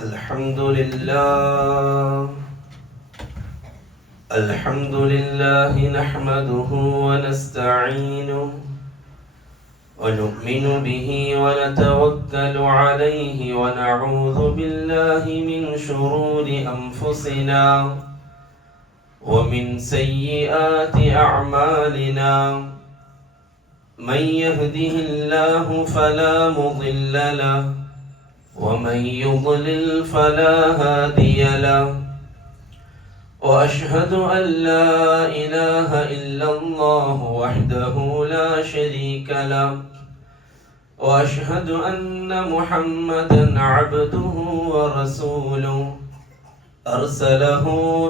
الحمد لله نحمده ونستعينه ونؤمن به ونتوكل عليه ونعوذ بالله من شرور أنفسنا ومن سيئات أعمالنا. من يهده الله فلا مضل له ومن يضلل فلا هادي له. وأشهد أن لا إله إلا الله وحده لا شريك له وأشهد أن محمدا عبده ورسوله أرسله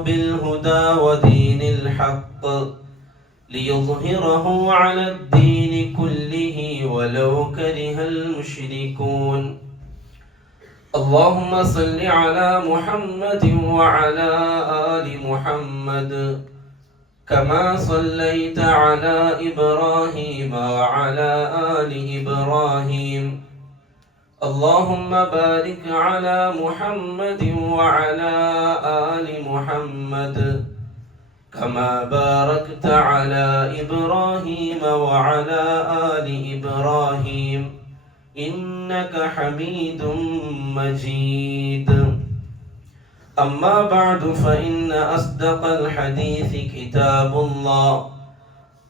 بالهدى ودين الحق ليظهره على الدين كله ولو كره المشركون. اللهم صل على محمد وعلى آل محمد كما صليت على إبراهيم وعلى آل إبراهيم. اللهم بارك على محمد وعلى آل محمد كما باركت على إبراهيم وعلى آل إبراهيم إنك حميد مجيد. أما بعد فإن أصدق الحديث كتاب الله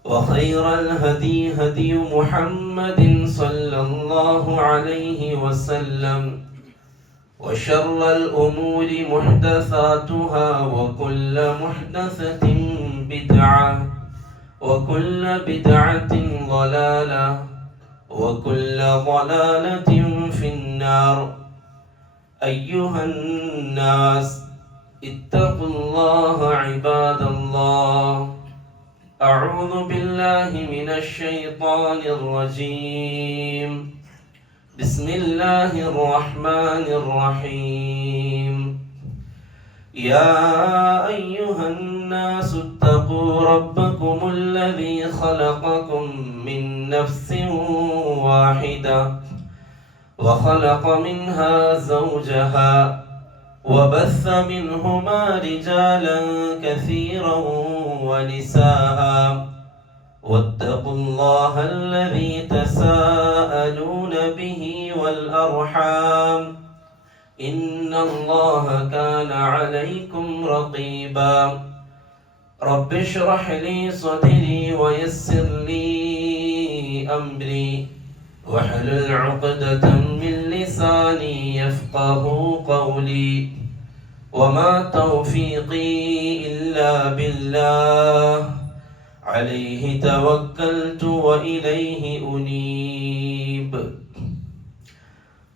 وخير الهدي هدي محمد صلى الله عليه وسلم وشر الأمور محدثاتها وكل محدثة بدعة وكل بدعة ضلالة وكل ضلالة في النار. أيها الناس اتقوا الله عباد الله. أعوذ بالله من الشيطان الرجيم. بسم الله الرحمن الرحيم. يا أيها الناس اتقوا ربكم الذي خلقكم من نفس واحدة وخلق منها زوجها وبث منهما رجالا كثيرا ونساء واتقوا الله الذي تساءلون به والأرحام إن الله كان عليكم رقيبا. رب اشرح لي صدري ويسر لي أمري واحلل عقدة من لساني يفقه قولي. وما توفيقي إلا بالله عليه توكلت وإليه أنيب.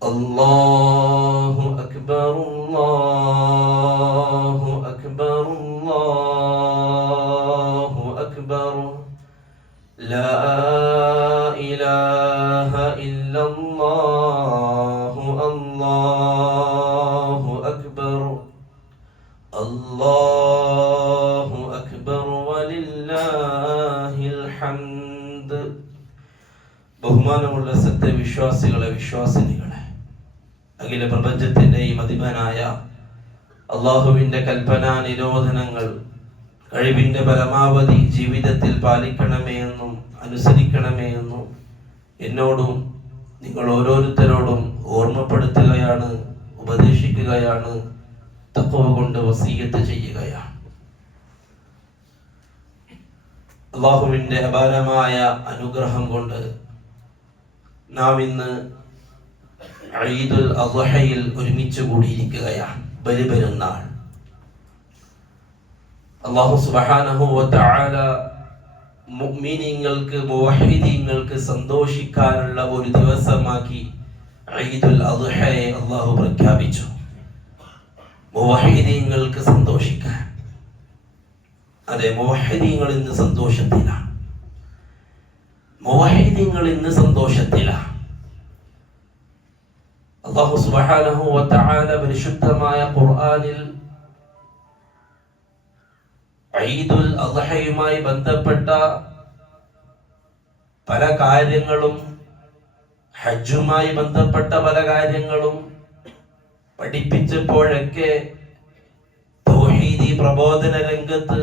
الله أكبر الله أكبر الله أكبر لا إله إلا الله. الله أكبر الله أكبر ولله الحمد. ബഹുമാനമുള്ള സത്യവിശ്വാസികളെ, വിശ്വാസിനികളെ, അഖില പ്രപഞ്ചത്തിന്റെയും അധിപനായ അള്ളാഹുവിന്റെ കൽപ്പനാ നിരോധനങ്ങൾ കഴിവിന്റെ പരമാവധി ജീവിതത്തിൽ പാലിക്കണമേ എന്നും അനുസരിക്കണമേ എന്നും എന്നോടും നിങ്ങൾ ഓരോരുത്തരോടും ഓർമ്മപ്പെടുത്തുകയാണ്, ഉപദേശിക്കുകയാണ്, തഖ്വ കൊണ്ട് വസീയത്ത് ചെയ്യുകയാണ്. അള്ളാഹുവിന്റെ അപാരമായ അനുഗ്രഹം കൊണ്ട് നാം ഇന്ന് ഈദുൽ അദ്ഹയിൽ ഒരുമിച്ച് കൂടിയിരിക്കുകയാണ്. ബലിപെരുന്നാൾ അല്ലാഹു സുബ്ഹാനഹു വ തആല മുഅ്മിനീങ്ങൾക്ക്, മുവഹ്ഹിദീങ്ങൾക്ക് സന്തോഷിക്കാനുള്ള ഒരു ദിവസമാക്കി ഈദുൽ അദ്ഹയെ അല്ലാഹു പ്രഖ്യാപിച്ചു. മുവഹ്ഹിദീങ്ങൾക്ക് സന്തോഷിക്കാൻ. അതെ, മുവഹ്ഹിദീങ്ങൾ ഇന്ന് സന്തോഷത്തിലാണ്. മുവഹ്ഹിദീങ്ങൾ ഇന്ന് സന്തോഷത്തിലാണ്. അല്ലാഹു സുബ്ഹാനഹു വ തആല പരിശുദ്ധമായ ഖുർആനിൽ ഈദുൽ അദ്ഹയുമായി ബന്ധപ്പെട്ട പല കാര്യങ്ങളും, ഹജ്ജുമായി ബന്ധപ്പെട്ട പല കാര്യങ്ങളും, പഠിപ്പിച്ചപ്പോഴൊക്കെ തൗഹീദി പ്രബോധന രംഗത്ത്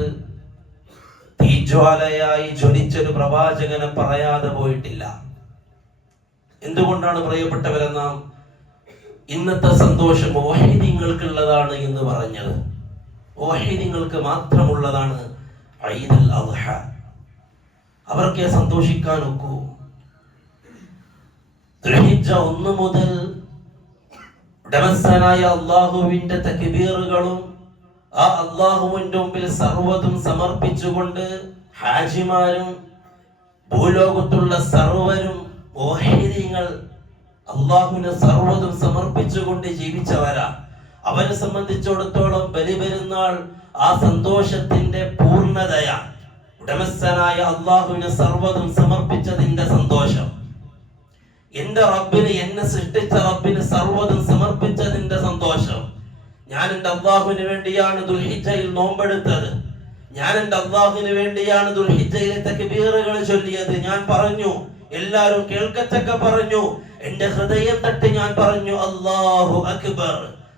തീജ്വാലയായി ജ്വലിച്ചൊരു പ്രവാചകനെ പറയാതെ പോയിട്ടില്ല. എന്തുകൊണ്ടാണ് പ്രിയപ്പെട്ടവരെ നാം ഇന്നത്തെ സന്തോഷം മുവഹിദീങ്ങൾക്കുള്ളതാണ് എന്ന് പറഞ്ഞത്? മുവഹിദീങ്ങൾക്ക് മാത്രമുള്ളതാണ് ഈദുൽ അദ്ഹ. അവർക്കേ സന്തോഷിക്കാൻ ഒക്കൂ. ദുൽഹിജ്ജ 1 മുതൽ ഉടമസ്ഥനായ അള്ളാഹുവിന്റെ തക്ബീറുകളും ആ അള്ളാഹുവിന്റെ മുമ്പിൽ സർവ്വതും സമർപ്പിച്ചുകൊണ്ട് ഹാജിമാരും ഭൂലോകത്തുള്ള സർവരും മുവഹിദീങ്ങൾ അള്ളാഹുവിന് സർവ്വതും സമർപ്പിച്ചുകൊണ്ട് ജീവിച്ചവരാ. അവരെ സംബന്ധിച്ചിടത്തോളം ബലിപെരുന്നാൾ ആ സന്തോഷത്തിന്റെ പൂർണ്ണതയാ. ഉടമസ്ഥനായ അള്ളാഹുവിന് സർവ്വതും സമർപ്പിച്ചതിന്റെ സന്തോഷം. എന്റെ റബ്ബിന്, എന്നെ സൃഷ്ടിച്ച റബ്ബിന് സർവ്വതും സമർപ്പിച്ചതിന്റെ സന്തോഷം. ഞാൻ എന്റെ അള്ളാഹുവിന് വേണ്ടിയാണ് ദുൽഹിജ്ജയിൽ നോമ്പെടുത്തത്. ഞാൻ എന്റെ അള്ളാഹുവിന് വേണ്ടിയാണ് ദുൽഹിജ്ജയിലെ തക്ബീറുകൾ ചൊല്ലിയത്. ഞാൻ പറഞ്ഞു, എല്ലാവരും കേൾക്കത്തക്ക പറഞ്ഞു. എന്റെ ഹൃദയം തട്ടി ഞാൻ പറഞ്ഞു, അല്ലാഹു അക്ബർ.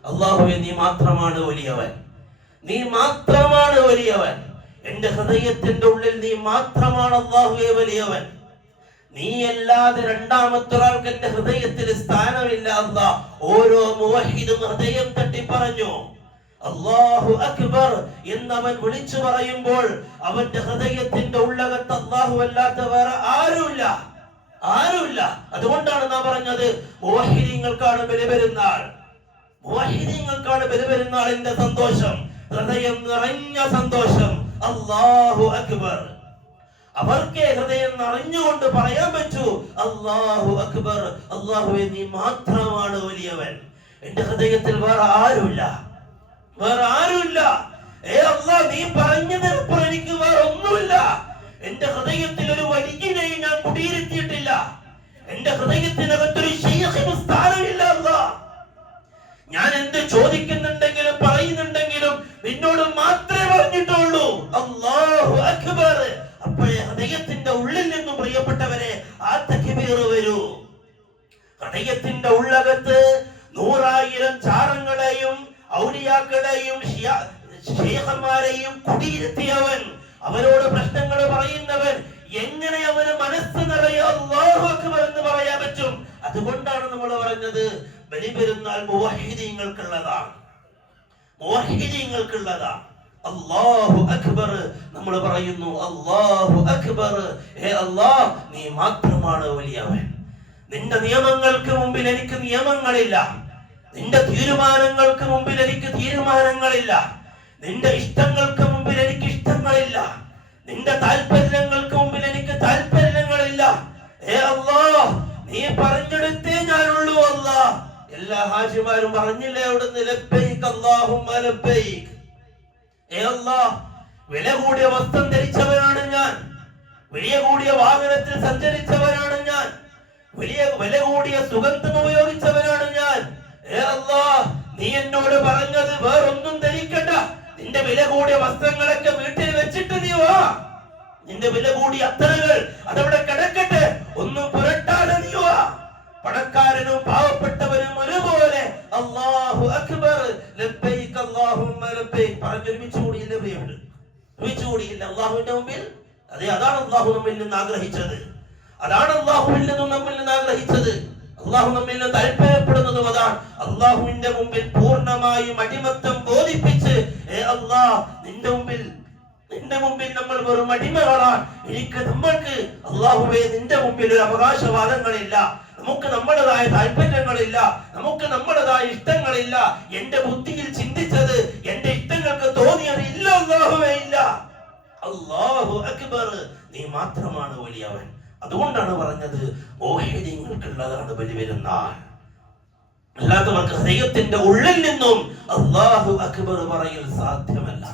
അല്ലാഹുവേ, നീ മാത്രമാണ് വലിയവൻ, നീ മാത്രമാണ് വലിയവൻ. എന്റെ ഹൃദയത്തിന്റെ ഉള്ളിൽ നീ മാത്രമാണ് അല്ലാഹുവേ വലിയവൻ. നീ അല്ലാതെ രണ്ടാമത്തെ ഒരാൾക്ക് എന്റെ ഹൃദയത്തിൽ സ്ഥാനമില്ല അല്ലാ. ഓരോ മുവഹിദും ഹൃദയം തട്ടി പറഞ്ഞു അല്ലാഹു അക്ബർ എന്നവൻ വിളിച്ചു പറയുമ്പോൾ അവന്റെ ഹൃദയത്തിന്റെ ഉള്ളകത്ത് അല്ലാഹു അല്ലാത്ത വേറെ ആരുമില്ല. അതുകൊണ്ടാണ് നാം പറഞ്ഞത് മുവഹിദീങ്ങൾക്കാണ് ബലിപെരുന്നാൾ. മുവഹിദീങ്ങൾക്കാണ് ബലിപെരുന്നാളിന്റെ സന്തോഷം, ഹൃദയം നിറഞ്ഞ സന്തോഷം. അല്ലാഹു അക്ബർ. അവർക്കേ ഹൃദയം നിറഞ്ഞുകൊണ്ട് പറയാൻ പറ്റൂ, അല്ലാഹു അക്ബർ. അല്ലാഹുവേ, നീ മാത്രമാണ് വലിയവൻ. എന്റെ ഹൃദയത്തിൽ വേറെ ആരുമില്ല. ഏ അല്ലാ, നീ പറഞ്ഞതിനപ്പുറം എനിക്ക് വേറെ ഒന്നുമില്ല. എന്റെ ഹൃദയത്തിൽ ഒരു വലിയനെയും ഞാൻ കുടിയിരുത്തിയിട്ടില്ല. എന്റെ ഹൃദയത്തിനകത്തൊരു ശൈഖിന് സ്ഥാനമില്ല അല്ലാ. ഞാൻ എന്ത് ചോദിക്കുന്നുണ്ടെങ്കിലും പറയുന്നുണ്ടെങ്കിലും നിന്നോട് മാത്രമേ പറഞ്ഞിട്ടുള്ളൂ അല്ലാഹു അക്ബർ. അപ്പോഴേ ഹൃദയത്തിന്റെ ഉള്ളിൽ നിന്നും പ്രിയപ്പെട്ടവരെ ആ തക്ബീർ വരൂ. ഹൃദയത്തിന്റെ ഉള്ളകത്ത് 100,000 ചാരങ്ങളെയും ഔലിയാക്കളെയും ശൈഖന്മാരെയും കുടിയിരുത്തിയവൻ, അവരോട് പ്രശ്നങ്ങൾ പറയുന്നവൻ, എങ്ങനെ അവന് മനസ്സ് നിറയെ അല്ലാഹു അക്ബർ എന്ന് പറയാൻ പറ്റും? അതുകൊണ്ടാണ് നമ്മൾ പറഞ്ഞത് ബലിപെരുന്നാൾ മുവഹിദീങ്ങൾക്കുള്ളതാണ്. അല്ലാഹു അക്ബർ നമ്മൾ പറയുന്നു, അല്ലാഹു അക്ബർ. ഹേ അല്ലാഹ്, നീ മാത്രമാണ് വലിയവൻ. നിന്റെ നിയമങ്ങൾക്ക് മുമ്പിൽ എനിക്ക് നിയമങ്ങളില്ല. നിന്റെ തീരുമാനങ്ങൾക്ക് മുമ്പിൽ എനിക്ക് തീരുമാനങ്ങളില്ല. നിന്റെ ഇഷ്ടങ്ങൾക്ക് മുമ്പിൽ എനിക്ക് ഇഷ്ടങ്ങളില്ല. നിന്റെ താല്പര്യങ്ങൾക്ക് മുമ്പിൽ എനിക്ക് താല്പര്യങ്ങളില്ല. ഹേ അല്ലാഹ്, നീ പറഞ്ഞെടുത്തേ ഞാനുള്ളൂ അല്ലാഹ്. എല്ലാ ഹാജിമാരും പറഞ്ഞില്ലേ അവിടുന്ന്, ലബ്ബൈക് അല്ലാഹുമ്മ ലബ്ബൈക്. ഏ അല്ലാഹ്, വില കൂടിയ വസ്ത്രം ധരിച്ചവനാണ് ഞാൻ, വില കൂടിയ വാഹനത്തിൽ സഞ്ചരിച്ചവനാണ് ഞാൻ, വില കൂടിയ സുഗന്ധം ഉപയോഗിച്ചവനാണ് ഞാൻ. ഏ അല്ലാഹ്, നീ എന്നോട് പറഞ്ഞത് വേറൊന്നും ധരിക്കണ്ട. നിന്റെ വില കൂടിയ വസ്ത്രങ്ങളൊക്കെ വീട്ടിൽ വെച്ചിട്ട് നീ വാ. നിന്റെ വില കൂടിയ അത്തറുകൾ അതവിടെ കിടക്കട്ടെ, ഒന്നും പുരട്ടാതെ നീ വാ. പണക്കാരനും പാവപ്പെട്ടവനും ഒരുപോലെ അല്ലാഹു അക്ബർ, ലബ്ബൈക് അല്ലാഹുമ്മ ലബ്ബൈക് പറഞ്ഞൊരുമിച്ച് കൂടിയില്ലേ പ്രിയപ്പെട്ട? ഒരുമിച്ച് കൂടിയില്ല അല്ലാഹുവിന്റെ മുമ്പിൽ. അതാണ് അല്ലാഹു നമ്മിൽ നിന്ന് ആഗ്രഹിച്ചത്. അള്ളാഹു നമ്മിൽ നിന്ന് താല്പര്യപ്പെടുന്നതും അതാണ്. അള്ളാഹുവിന്റെ മുമ്പിൽ പൂർണ്ണമായും അടിമത്തം ബോധിപ്പിച്ച്, നിന്റെ മുമ്പിൽ നമ്മൾ വെറും അടിമകളാണ്. നമ്മൾക്ക് അള്ളാഹുവേ നിന്റെ മുമ്പിൽ ഒരു അവകാശവാദങ്ങളില്ല. നമുക്ക് നമ്മുടേതായ താല്പര്യങ്ങളില്ല. നമുക്ക് നമ്മുടേതായ ഇഷ്ടങ്ങളില്ല. എന്റെ ബുദ്ധിയിൽ ചിന്തിച്ചത്, എന്റെ ഇഷ്ടങ്ങൾക്ക് തോന്നിയത് ഇല്ല അള്ളാഹുവേ, ഇല്ല. അല്ലാഹു അക്ബർ, നീ മാത്രമാണ് വലിയവൻ. അതുകൊണ്ടാണ് പറഞ്ഞത് മുവഹിദീങ്ങൾക്കുള്ളതാണ് ബലിപെരുന്നാൾ. അല്ലാത്തവർക്ക് ഹൃദയത്തിന്റെ ഉള്ളിൽ നിന്നും അല്ലാഹു അക്ബർ പറയൽ സാധ്യമല്ല.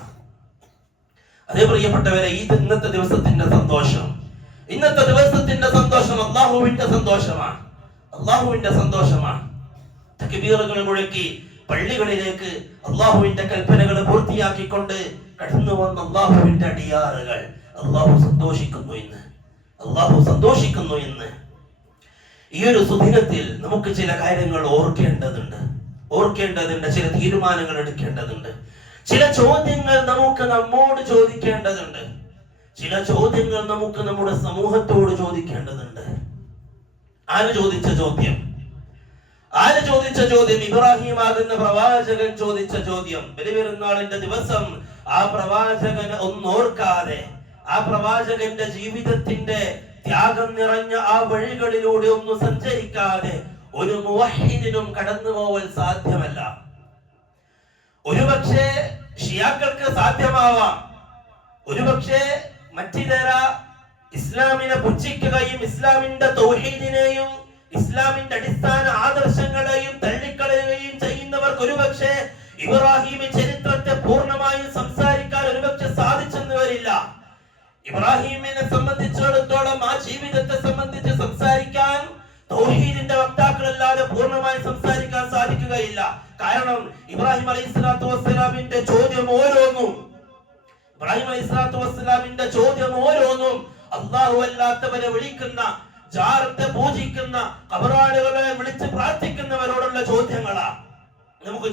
അതേ പ്രിയപ്പെട്ടവരെ, ഇന്നത്തെ ദിവസത്തിന്റെ സന്തോഷം അല്ലാഹുവിന്റെ സന്തോഷമാണ്. തക്ബീറുകൾ മുഴക്കി പള്ളികളിലേക്ക് അല്ലാഹുവിന്റെ കൽപ്പനകൾ പൂർത്തിയാക്കിക്കൊണ്ട് കടന്നു വന്ന അല്ലാഹുവിന്റെ അടിയാറുകൾ അല്ലാഹു സന്തോഷിക്കുന്നു ഇന്ന്. ഈ ഒരു സുദിനത്തിൽ നമുക്ക് ചില കാര്യങ്ങൾ ഓർക്കേണ്ടതുണ്ട്. ഓർക്കേണ്ടതുണ്ട്, ചില തീരുമാനങ്ങൾ എടുക്കേണ്ടതുണ്ട്, ചില ചോദ്യങ്ങൾ നമുക്ക് നമ്മോട് ചോദിക്കേണ്ടതുണ്ട്, ചില ചോദ്യങ്ങൾ നമുക്ക് നമ്മുടെ സമൂഹത്തോട് ചോദിക്കേണ്ടതുണ്ട്. ആര് ചോദിച്ച ചോദ്യം? ഇബ്രാഹിം ആകുന്ന പ്രവാചകൻ ചോദിച്ച ചോദ്യം. ബലിപെരുന്നാളിന്റെ ദിവസം ആ പ്രവാചകനെ ഒന്നോർക്കാതെ, ആ പ്രവാചകന്റെ ജീവിതത്തിന്റെ ത്യാഗം നിറഞ്ഞ ആ വഴികളിലൂടെ ഒന്ന് സഞ്ചരിക്കാതെ ഒരു മുവഹിദിനും കടന്നു പോവാൻ സാധ്യമല്ല. ഒരുപക്ഷെ ഷിയാക്കൾക്ക് സാധ്യമാവാം, ഒരുപക്ഷെ മറ്റിതര ഇസ്ലാമിനെ പുച്ഛിക്കുകയും ഇസ്ലാമിന്റെ തൗഹീദിനെയും ഇസ്ലാമിന്റെ അടിസ്ഥാന ആദർശങ്ങളെയും തള്ളിക്കളയുകയും ചെയ്യുന്നവർക്ക് ഒരുപക്ഷെ ഇബ്രാഹിം ചരിത്രത്തെ പൂർണ്ണമായും സംസാരിക്കാൻ ഒരുപക്ഷെ സാധിച്ചെന്ന് വരില്ല. ഇബ്രാഹിമിനെ സംബന്ധിച്ചിടത്തോളം ആ ജീവിതത്തെ സംബന്ധിച്ച് സംസാരിക്കാൻ തൗഹീദിന്റെ വക്താക്കളല്ലാതെ പൂർണ്ണമായി സംസാരിക്കാൻ സാധിക്കുകയില്ല. കാരണം ഇബ്രാഹിം അലൈഹിസ്സലാത്തു വസ്സലാമിന്റെ ചോദ്യം ഓരോന്നും അല്ലാഹു അല്ലാത്തവരെ വിളിക്കുന്ന, ജാറത്തെ പൂജിക്കുന്ന, ഖബറാളുകളെ വിളിച്ച് പ്രാർത്ഥിക്കുന്നവരോടുള്ള ചോദ്യങ്ങളാണ്. നമുക്ക്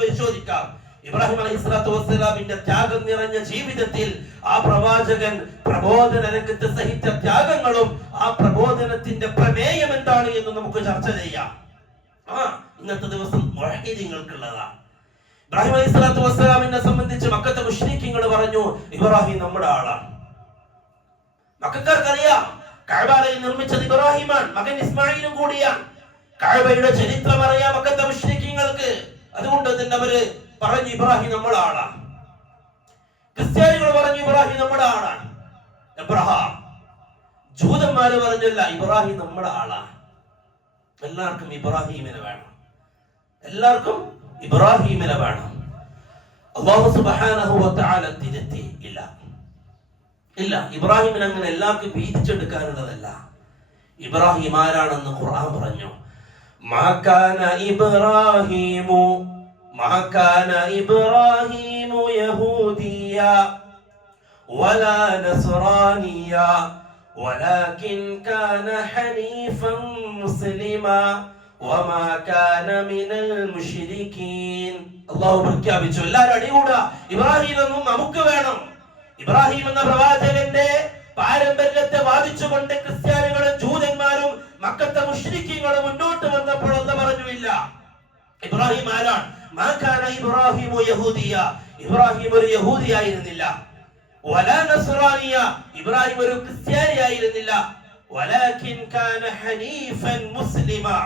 പരിശോധിക്കാം. ഇബ്രാഹിം അലൈഹിസ്സലാത്തു വസ്സലാമിന്റെ ത്യാഗം നിറഞ്ഞ ജീവിതത്തിൽ ആ പ്രവാചകൻ പ്രബോധന രംഗത്ത് സഹിച്ച ത്യാഗങ്ങളും ആ പ്രബോധനത്തിന്റെ പ്രമേയം എന്താണ് എന്ന് നമുക്ക് ചർച്ച ചെയ്യാം. ഇന്നത്തെ ദിവസം മുഅ്മിനീങ്ങൾക്കുള്ളതാണ്. ഇബ്രാഹിം അലൈഹിസ്സലാത്തു വസ്സലാമിനെ സംബന്ധിച്ച് മക്കത്തെ മുശ്രിക്കുകൾ പറഞ്ഞു, ഇബ്രാഹിം നമ്മുടെ ആളാണ്. മക്കൾക്കറിയാം കഅബയെ നിർമ്മിച്ചത് ഇബ്രാഹിമാണ്, മകൻ ഇസ്മായിലും കൂടിയാണ്. കഅബയുടെ ചരിത്രം അറിയാം മക്കത്തെ മുശ്രിക്കീങ്ങൾക്ക്. അതുകൊണ്ട് തന്നെ അവര് പറഞ്ഞു ഇബ്രാഹിം നമ്മുടെ ആളാണ്. ക്രിസ്ത്യാനികൾ പറഞ്ഞു ഇബ്രാഹിം നമ്മുടെ ആളാണ്. ജൂതന്മാര് പറഞ്ഞല്ല, ഇബ്രാഹിം നമ്മുടെ ആളാണ്. എല്ലാവർക്കും ഇബ്രാഹിമിനെ വേണം. അല്ലാഹു സുബ്ഹാനഹു വ തആല തിരുത്തി ഇല്ല. ഇബ്രാഹിമിനെ അങ്ങനെ എല്ലാവർക്കും വീതിച്ചെടുക്കാനുള്ളതല്ല. ഇബ്രാഹിം ആരാണെന്ന് ഖുർആൻ പറഞ്ഞു. മാ കാന ഇബ്രാഹീമു യഹൂദിയ വലാ നസ്റാനിയ വലാകിൻ കാന ഹനീഫൻ മുസ്ലിമാ വമാ കാന മിനൽ മുശ്രികീൻ. അല്ലാഹു പ്രഖ്യാപിച്ചു, എല്ലാവരും അടികൂടാ, ഇബ്രാഹിമൊന്നും നമുക്ക് വേണം. ഇബ്രാഹിം എന്ന പ്രവാചകന്റെ പാരമ്പര്യത്തെ വാദിച്ചുകൊണ്ട് ക്രിസ്ത്യാനികളും ജൂതന്മാരും മക്കത്തെ മുശ്രിക്കീങ്ങളും മുന്നോട്ട് വന്നപ്പോൾ എന്താ പറഞ്ഞില്ല, ഇബ്രാഹിം ആരാണ്? മാ കാന ഇബ്രാഹീമു യഹൂദിയ, ഇബ്രാഹിം ഒരു യഹൂദിയായിരുന്നില്ല. വലാ നസ്റാനിയ, ഇബ്രാഹിം ഒരു ക്രിസ്ത്യാനിയായിരുന്നില്ല. വലാകിൻ കാന ഹനീഫൻ മുസ്ലിമാ,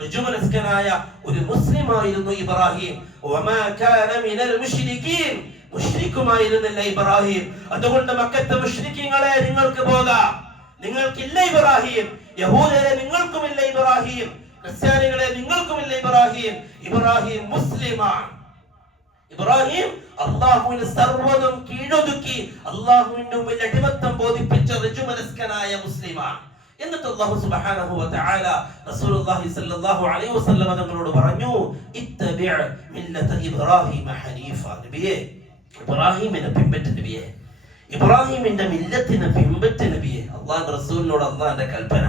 ഋജുമനസ്കനായ ഒരു മുസ്ലിമായിരുന്നു ഇബ്രാഹിം. വമാ കാന മിനൽ മുശ്രികീൻ, മുശ്രിക്കുമായിരുന്നില്ല ഇബ്രാഹിം. അതുകൊണ്ട് മക്കത്തെ മുശ്രിക്കീങ്ങളെ നിങ്ങൾക്ക് പോകാം, നിങ്ങൾക്കില്ല ഇബ്രാഹിം. യഹൂദരെ നിങ്ങൾക്കുമില്ല ഇബ്രാഹിം, ക്രിസ്ത്യാനികളെ നിങ്ങൾക്കുമില്ല ഇബ്രാഹിം. ഇബ്രാഹിം മുസ്ലിമാണ്. ഇബ്രാഹിം അല്ലാഹുവിനെ സർവ്വതും കീഴൊതുക്കി അല്ലാഹുവിന്റെ മുമ്പിൽ അടിമത്തം ബോധിപ്പിച്ച ഋജുമനസ്കനായ മുസ്ലിമാണ്. എന്നിട്ട് അല്ലാഹു സുബ്ഹാനഹു വ തആല റസൂലുള്ളാഹി സ്വല്ലല്ലാഹു അലൈഹി വസല്ലം തങ്ങളോട് പറഞ്ഞു, ഇത്തബിഅ മില്ലത ഇബ്രാഹിം ഹനീഫ. നബിയേ, ഇബ്രാഹിമിനെ പിൻപറ്റ് നബിയേ, ഇബ്രാഹിമിന്റെ മില്ലത്തിനെ പിൻപറ്റ് നബിയേ. അല്ലാഹുവിന്റെ റസൂലിനോട് അല്ലാഹുവിന്റെ കൽപ്പന,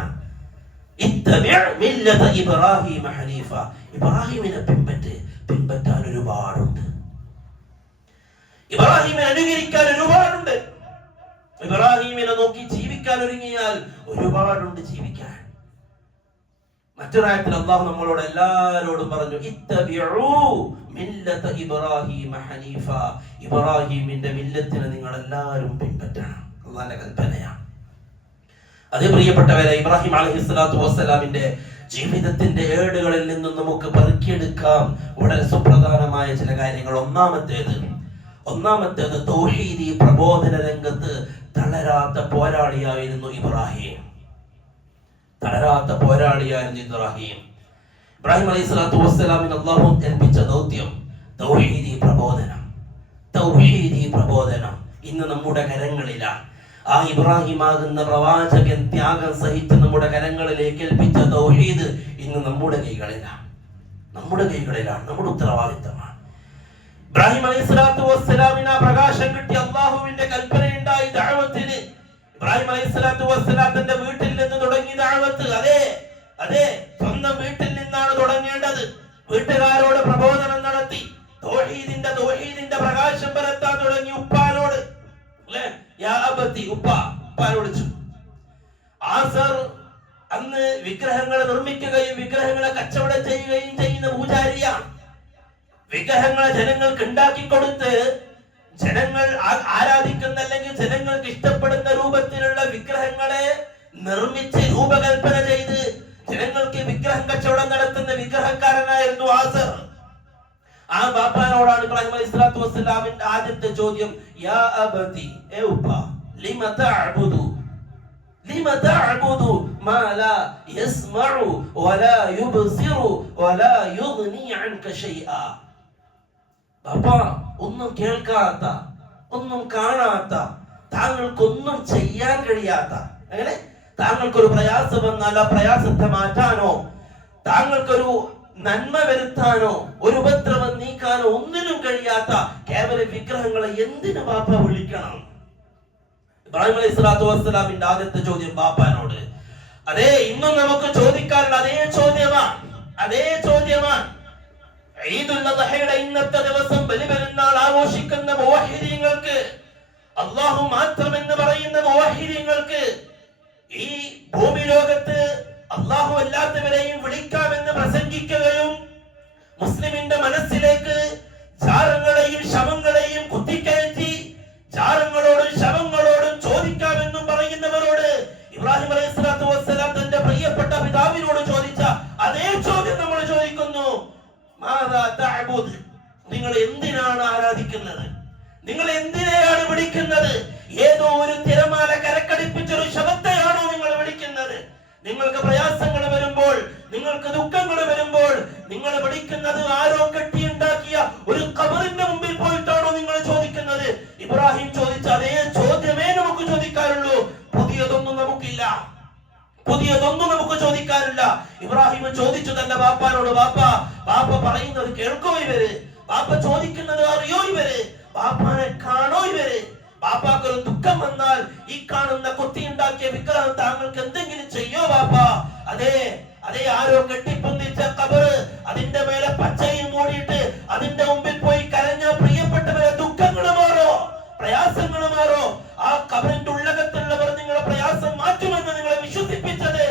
ഇത്തബിഅ മില്ലത ഇബ്രാഹിം ഹനീഫ. ഇബ്രാഹിമിനെ പിൻപറ്റാൻ ഒരുപാടുണ്ട്, ഇബ്രാഹിമിനെ അനുകരിക്കാൻ ഒരുപാടുണ്ട്, ഇബ്രാഹിമിനെ നോക്കി ജീവിക്കാൻ ഒരുങ്ങിയാൽ ഒരുപാടുണ്ട് ജീവിക്കാൻ. മറ്റൊരായത്തിൽ അല്ലാഹു നമ്മളോട് എല്ലാവരോടും പറഞ്ഞു, ഇത്തബിഉ മില്ലത ഇബ്രാഹിം ഹനീഫ. ഇബ്രാഹിമിന്റെ മില്ലത്തിനെ നിങ്ങൾ എല്ലാവരും പിൻപറ്റണം. അല്ലാഹുവിന്റെ കൽപ്പനയാണ്. അതേ പ്രിയപ്പെട്ടവരെ, ഇബ്രാഹിം അലൈഹിസ്സലാത്തു വസ്സലാമിന്റെ ജീവിതത്തിന്റെ ഏടുകളിൽ നിന്നും നമുക്ക് പെറുക്കിയെടുക്കാം വളരെ സുപ്രധാനമായ ചില കാര്യങ്ങൾ. ഒന്നാമത്തേത് തൗഹീദി പ്രബോധന രംഗത്ത് തളരാത്ത പോരാളിയായിരുന്നു ഇബ്രാഹിം. ഇബ്രാഹിം അലൈഹിസ്സലാത്തു വസ്സലാമിന് അല്ലാഹു ഏൽപ്പിച്ച ദൗത്യം തൗഹീദി പ്രബോധനം ഇന്ന് നമ്മുടെ കരങ്ങളിലാണ്. ആ ഇബ്രാഹിം ആകുന്ന പ്രവാചകൻ ത്യാഗം സഹിച്ച് നമ്മുടെ കരങ്ങളിലേക്ക് ഏൽപ്പിച്ച തൗഹീദ് ഇന്ന് നമ്മുടെ കൈകളിലാണ്, നമ്മുടെ ഉത്തരവാദിത്തമാണ്. ഇബ്രാഹിം അലൈഹിസ്സലാത്തു വസ്സലാമിന് പ്രകാശം കിട്ടി, അല്ലാഹുവിന്റെ കൽപ്പനയുണ്ടായി ദഅവത്തിന്. ഇബ്രാഹിം അലൈഹിസ്സലാത്തു വസ്സലാം തന്റെ വീട്ടിൽ നിന്ന് തുടങ്ങി ദഅവത്ത്. അതെ, സ്വന്തം വീട്ടിൽ നിന്നാണ് തുടങ്ങേണ്ടത്. വീട്ടുകാരോട് പ്രബോധനം നടത്തി തൗഹീദിന്റെ പ്രകാശം പരത്താൻ തുടങ്ങി ഉപ്പാനോട്. അല്ലേ? യാ അബതി, ഉപ്പാനോട് വിളിച്ചു. ആസർ അന്ന് വിഗ്രഹങ്ങൾ നിർമ്മിക്കുകയും വിഗ്രഹങ്ങളെ കച്ചവടം ചെയ്യുകയും ചെയ്യുന്ന പൂജാരിയാണ്. വിഗ്രഹങ്ങളെ ജനങ്ങൾക്ക് ഉണ്ടാക്കി കൊടുത്ത് ജനങ്ങൾ ആരാധിക്കുന്ന അല്ലെങ്കിൽ ജനങ്ങൾക്ക് ഇഷ്ടപ്പെടുന്ന രൂപത്തിലുള്ള വിഗ്രഹങ്ങളെ നിർമ്മിച്ച് രൂപകൽപ്പന ചെയ്ത് ജനങ്ങൾക്ക് വിഗ്രഹം കച്ചവടം നടത്തുന്ന വിഗ്രഹക്കാരനായിരുന്നു ആസർ. ആ ബാപ്പാനോടാണ് ഇബ്രാഹിം അലൈഹിസ്സലാത്തു വസ്സലാമിന്റെ ആദ്യത്തെ ചോദ്യം. യാ അബതി, ഏ ഉപ്പ, ലിമ തഅബുദു മാ ലാ യസ്മഉ വലാ യുബ്സിറു വലാ യുഗ്നി അൻക ശൈആ. ബാപ്പാ, ഒന്നും കേൾക്കാത്ത, ഒന്നും കാണാത്ത, താങ്കൾക്കൊന്നും ചെയ്യാൻ കഴിയാത്ത, അങ്ങനെ താങ്കൾക്കൊരു പ്രയാസം വന്നാൽ ആ പ്രയാസത്തെ മാറ്റാനോ താങ്കൾക്കൊരു നന്മ വരുത്താനോ ഒരു ഉപദ്രവം നീക്കാനോ ഒന്നിനും കഴിയാത്ത കേവല വിഗ്രഹങ്ങളെ എന്തിനു ബാപ്പ വിളിക്കണം? ഇബ്രാഹിം അലൈഹിസ്സലാത്തു വസ്സലാമിന്റെ ആദ്യത്തെ ചോദ്യം ബാപ്പാനോട്. അതേ, ഇന്നും നമുക്ക് ചോദിക്കാറുള്ള അതേ ചോദ്യമാണ്. ഈദുൽ അദ്ഹയുടെ ഇന്നത്തെ ദിവസം ബലിപെരുന്നാൾ ആഘോഷിക്കുന്ന മുവഹിദീങ്ങൾക്ക്, അല്ലാഹു മാത്രം എന്ന് പറയുന്ന മുവഹിദീങ്ങൾക്ക്, ഈ ഭൂമി ലോകത്ത് അല്ലാഹു അല്ലാത്തവരെയും വിളിക്കാമെന്ന് പ്രസംഗിക്കുകയും മുസ്ലിമിന്റെ മനസ്സിലേക്ക് ജാരങ്ങളെയും ശവങ്ങളെയും കുത്തിക്കയറ്റി ജാരങ്ങളോടും ശവങ്ങളോടും ചോദിക്കാമെന്നും പറയുന്നവരോട് ഇബ്രാഹിം അലൈഹിസ്സലാത്തു വസ്സലാം തന്റെ പ്രിയപ്പെട്ട പിതാവിനോട് ചോദിച്ച അതേ ചോദ്യം നമ്മൾ ചോദിക്കുന്നു. മാദാ തഅബുദ്, നിങ്ങൾ എന്തിനാണ് ആരാധിക്കുന്നത്? നിങ്ങൾ എന്തിനെയാണ് വിളിക്കുന്നത്? ഏതോ ഒരു തിരമാല കരക്കടിപ്പിച്ചൊരു ശവത്തെയാണോ നിങ്ങൾ വിളിക്കുന്നത്? നിങ്ങൾക്ക് പ്രയാസങ്ങൾ വരുമ്പോൾ, നിങ്ങൾക്ക് ദുഃഖങ്ങൾ വരുമ്പോൾ നിങ്ങൾ വിളിക്കുന്നത് ആരോ കെട്ടിയുണ്ടാക്കിയ ഒരു ഖബറിന്റെ മുമ്പിൽ പോയിട്ടാണോ നിങ്ങൾ ചോദിക്കുന്നത്? ഇബ്രാഹിം ചോദിച്ച അതേ ചോദ്യമേ നമുക്ക് ചോദിക്കാറുള്ളൂ. പുതിയതൊന്നും നമുക്ക് ചോദിക്കാറില്ല. ഇബ്രാഹിം ചോദിച്ചു തന്റെ ബാപ്പാനോട്. ബാപ്പ പറയുന്നത് കേൾക്കോ ഇവര്? ബാപ്പ ചോദിക്കുന്നത് അറിയോ ഇവര്? ബാപ്പാനെ കാണോ ഇവര്? ബാപ്പാക്കൊരു ദുഃഖം വന്നാൽ ഈ കാണുന്ന കൊത്തിയുണ്ടാക്കിയ വിഗ്രഹം താങ്കൾക്ക് എന്തെങ്കിലും ചെയ്യോ ബാപ്പ? അതേ ആരോ കെട്ടിപ്പൊന്തിച്ച ഖബർ, അതിന്റെ മേലെ പച്ചയും മൂടിയിട്ട് അതിന്റെ മുമ്പിൽ പോയി കരഞ്ഞ പ്രിയപ്പെട്ടവരെ ദുഃഖങ്ങൾ മാറോ, പ്രയാസങ്ങൾ മാറോ? ആ ഖബറിന്റെ ഉള്ളകത്തുള്ളവർ നിങ്ങളുടെ പ്രയാസം മാറ്റുമെന്ന് നിങ്ങളെ വിശ്വസിപ്പിച്ചത്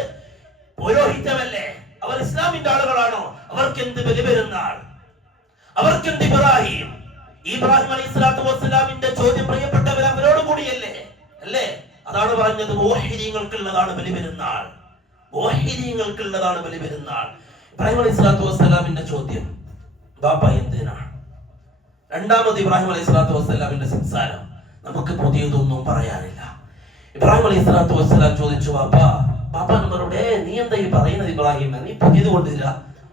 പൗരോഹിത്യമല്ലേ? അവർ ഇസ്ലാമിന്റെ ആളുകളാണോ? അവർക്കെന്ത് ബലിപെരുന്നാൾ, അവർക്കെന്ത് ഇബ്രാഹിം അലൈഹിസ്സലാത്തു വസ്സലാമിന്റെ ചോദ്യം പ്രിയപ്പെട്ടവർ അവരോട് കൂടിയല്ലേ? അല്ലേ? അതാണ് പറഞ്ഞത് മുവഹിദീങ്ങൾക്കുള്ളതാണ് ബലിപെരുന്നാൾ. ഇബ്രാഹിം അലൈഹിസ്സലാത്തു വസ്സലാമിന്റെ ചോദ്യം ബാപ്പ എന്തിനാണ്? രണ്ടാമത് ഇബ്രാഹിം അലൈഹിസ്സലാത്തു വസ്സലാമിന്റെ സംസാരം നമുക്ക് പുതിയതൊന്നും പറയാനില്ല. ഇബ്രാഹിം അലൈഹിസ്സലാത്തു വസ്സലാം ചോദിച്ചു, ബാപ്പ നമ്മളോട് നീ എന്താ ഈ പറയുന്നത് ഇബ്രാഹിം? നീ പുതിയത് കൊണ്ടില്ല.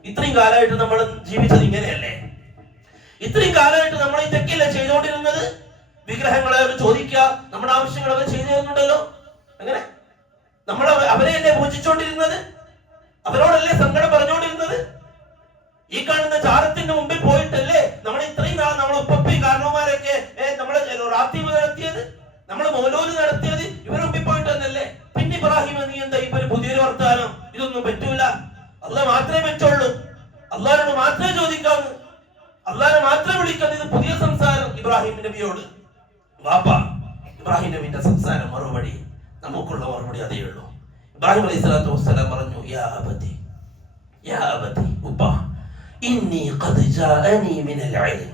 ഇത്രയും കാലമായിട്ട് നമ്മൾ ജീവിച്ചത് ഇങ്ങനെയല്ലേ? ഇത്രയും കാലമായിട്ട് നമ്മൾ ഈ തെക്കല്ലേ ചെയ്തുകൊണ്ടിരുന്നത്? വിഗ്രഹങ്ങളെ അവർ ചോദിക്കുക, നമ്മുടെ ആവശ്യങ്ങൾ അവർ ചെയ്തു തരുന്നുണ്ടല്ലോ. അങ്ങനെ നമ്മൾ അവരെയല്ലേ പൂജിച്ചോണ്ടിരുന്നത്? അവരോടല്ലേ സങ്കടം പറഞ്ഞുകൊണ്ടിരുന്നത്? ഈ കാണുന്ന ജാറത്തിന്റെ മുമ്പിൽ പോയിട്ടല്ലേ നമ്മൾ ഇത്രയും നാൾ നമ്മൾ ഉപ്പപ്പയും കാരണവന്മാരൊക്കെ നമ്മള് റാത്തീവ് നടത്തിയത്, നമ്മൾ മൗലൂദ് നടത്തിയത് ഇവർ മുമ്പിൽ പോയിട്ട് തന്നെയല്ലേ? പിന്നെ ഇബ്രാഹിം നീ എന്താ ഇപ്പൊ പുതിയൊരു വർത്താനം? ഇതൊന്നും പറ്റൂല, അള്ളാഹ് മാത്രമേ പറ്റുള്ളൂ, അള്ളാഹിനോട് മാത്രമേ ചോദിക്കാവൂ, അള്ളാഹിനെ മാത്രമേ വിളിക്കാവൂ. ഇത് പുതിയ സംസാരം ഇബ്രാഹിം നബിയോട്. ഇബ്രാഹിം നബിന്റെ സംസാരം മറുപടി, നമുക്കുള്ള മറുപടി അതേ ഉള്ളൂ. ഇബ്രാഹിം അലൈഹിസ്സലാത്തു വസ്സലാം പറഞ്ഞു, യാ അബതി ഉപ്പ, ഇന്നി ഖദ് ജാഅനി മിനൽ ഇൽം.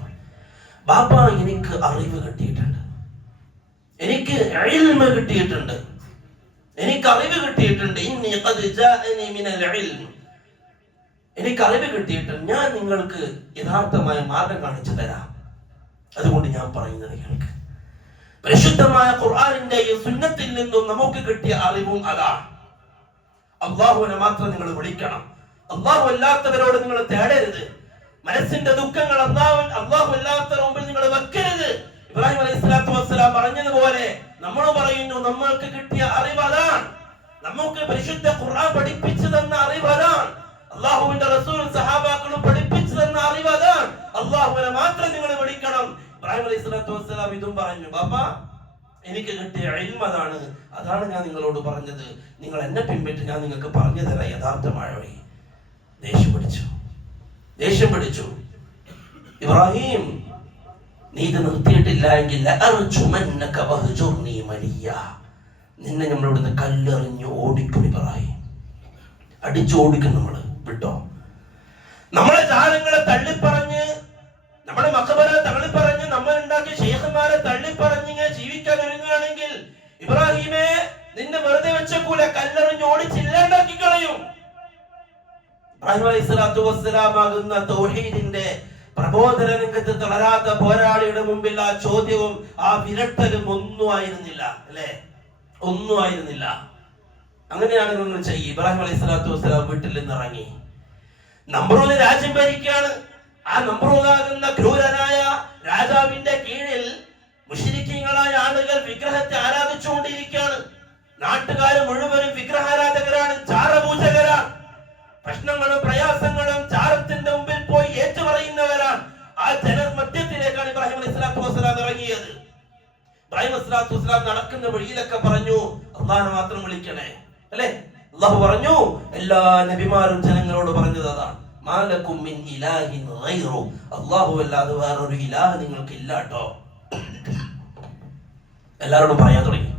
ബാപ്പ, എനിക്ക് അറിവ് കിട്ടിയിട്ടുണ്ട്, എനിക്ക് ഇൽമ കിട്ടിയിട്ടുണ്ട്, എനിക്ക് അറിവ് കിട്ടിയിട്ടുണ്ട്. ഇന്നി ഖദ് ജാഅനി മിനൽ ഇൽം, എനിക്ക് അറിവ് കിട്ടിയിട്ടുണ്ട്. ഞാൻ നിങ്ങൾക്ക് യഥാർത്ഥമായ മാർഗം കാണിച്ചു തരാം. അതുകൊണ്ട് ഞാൻ പറയുന്നത് കേൾക്ക്. പരിശുദ്ധമായ ഖുർആനിന്റെയും സുന്നത്തിൽ നിന്നും നമുക്ക് കിട്ടിയ അറിവും അതാണ്. അല്ലാഹുവിനെ മാത്രം നിങ്ങൾ വിളിക്കണം, അല്ലാഹു അല്ലാത്തവരോട് നിങ്ങൾ തേടരുത്. മനസ്സിന്റെ ദുഃഖങ്ങൾ അല്ലാഹു അല്ലാത്തവരുടെ മുമ്പിൽ നിങ്ങൾ വെക്കരുത്. ഇബ്രാഹിം അലൈഹിസ്സലാത്തു വസ്സലാം പറഞ്ഞതുപോലെ നമ്മൾ പറയുന്നു, നമ്മൾക്ക് കിട്ടിയ അറിവ് അതാണ്, നമുക്ക് പരിശുദ്ധ ഖുർആൻ പഠിപ്പിച്ചു തന്ന അറിവ് അതാണ്, അല്ലാഹുവിന്റെ റസൂലും സഹാബാക്കളും പഠിപ്പിച്ചു തന്ന അറിവ് അതാണ്. അല്ലാഹുവിനെ മാത്രം നിങ്ങൾ വിളിക്കണം. ഇബ്രാഹിം അലൈഹിസ്സലാത്തു വസ്സലാം ഇതും പറഞ്ഞു, ബാപ്പ എനിക്ക് കിട്ടിയ ഇൽമ അതാണ്, അതാണ് ഞാൻ നിങ്ങളോട് പറഞ്ഞത്. നിങ്ങൾ എന്നെ പിൻപറ്റി ഞാൻ നിങ്ങൾക്ക് പറഞ്ഞു തരാം യഥാർത്ഥമായ വഴി. ദേഷ്യം പിടിച്ചു. ദേഷ്യം പിടിച്ചു. ഇബ്രാഹിം, നീ ഇത് നിർത്തിയിട്ടില്ല എങ്കിൽ നിന്നെ നമ്മൾ ഇവിടുന്ന് കല്ലെറിഞ്ഞ് ഓടിക്കും. ഇബ്രാഹിം, അടിച്ചു ഓടിക്കും നമ്മള്. വിട്ടോ? നമ്മളെ ജാലങ്ങളെ തള്ളിപ്പറഞ്ഞ്, നമ്മുടെ മഖബറെ തള്ളിപ്പറഞ്ഞ്, നമ്മൾ ഉണ്ടാക്കിയ ശൈഖന്മാരെ തള്ളിപ്പറഞ്ഞ് ഇങ്ങനെ ജീവിക്കാൻ ഒരുങ്ങുകയാണെങ്കിൽ ഇബ്രാഹിമേ, നിന്നെ വെറുതെ വെച്ചക്കൂല, കല്ലെറിഞ്ഞ് ഓടിച്ചില്ലാണ്ടാക്കി കളയും. ഇബ്രാഹിം അലൈഹിസ്സലാത്തു വസ്സലാം ആകുന്ന തൗഹീദിന്റെ പ്രബോധന രംഗത്ത് തളരാത്ത പോരാളിയുടെ മുമ്പിൽ ആ ചോദ്യവും ആ വിരട്ടലും ഒന്നും ആയിരുന്നില്ല, അല്ലെ? ഒന്നും ആയിരുന്നില്ല. അങ്ങനെയാണ് നിങ്ങൾ ചെയ്യും. ഇബ്രാഹിം അലൈഹിസ്സലാത്തു വസ്സലാം വീട്ടിൽ നിന്ന് ഇറങ്ങി. നമ്രൂദ് രാജ്യം ഭരിക്കുകയാണ്. ആ നമ്രൂദാകുന്ന ക്രൂരനായ രാജാവിന്റെ കീഴിൽ മുശ്രിക്കീങ്ങളായ ആളുകൾ വിഗ്രഹത്തെ ആരാധിച്ചുകൊണ്ടിരിക്കുകയാണ്. നാട്ടുകാർ മുഴുവനും വിഗ്രഹാരാധകരാണ്, ചാരപൂജകരാണ്. പ്രശ്നങ്ങളും പ്രയാസങ്ങളും ചാരത്തിന്റെ മുമ്പിൽ പോയി ഏറ്റുപറയുന്നവരാണ്. ആ ജനമധ്യത്തിലേക്കാണ് ഇബ്രാഹിം അലൈഹിസ്സലാത്തു വസ്സലാം ഇറങ്ങിയത്. ഇബ്രാഹിം അലൈഹിസ്സലാത്തു വസ്സലാം നടക്കുന്ന വഴിയിലൊക്കെ പറഞ്ഞു, അല്ലാഹനെ മാത്രം വിളിക്കണേ, അല്ലെ? അല്ലാഹു പറഞ്ഞു, എല്ലാ നബിമാരും ജനങ്ങളോട് പറഞ്ഞത് അതാണ്, മാലകും മിൻ ഇലാഹിൻ ഗൈറു, അല്ലാഹു അല്ലാതെ വേറൊരു ഇലാഹ് നിങ്ങൾക്ക് ഇല്ല കേട്ടോ. എല്ലാവരോടും പറയാൻ തുടങ്ങി.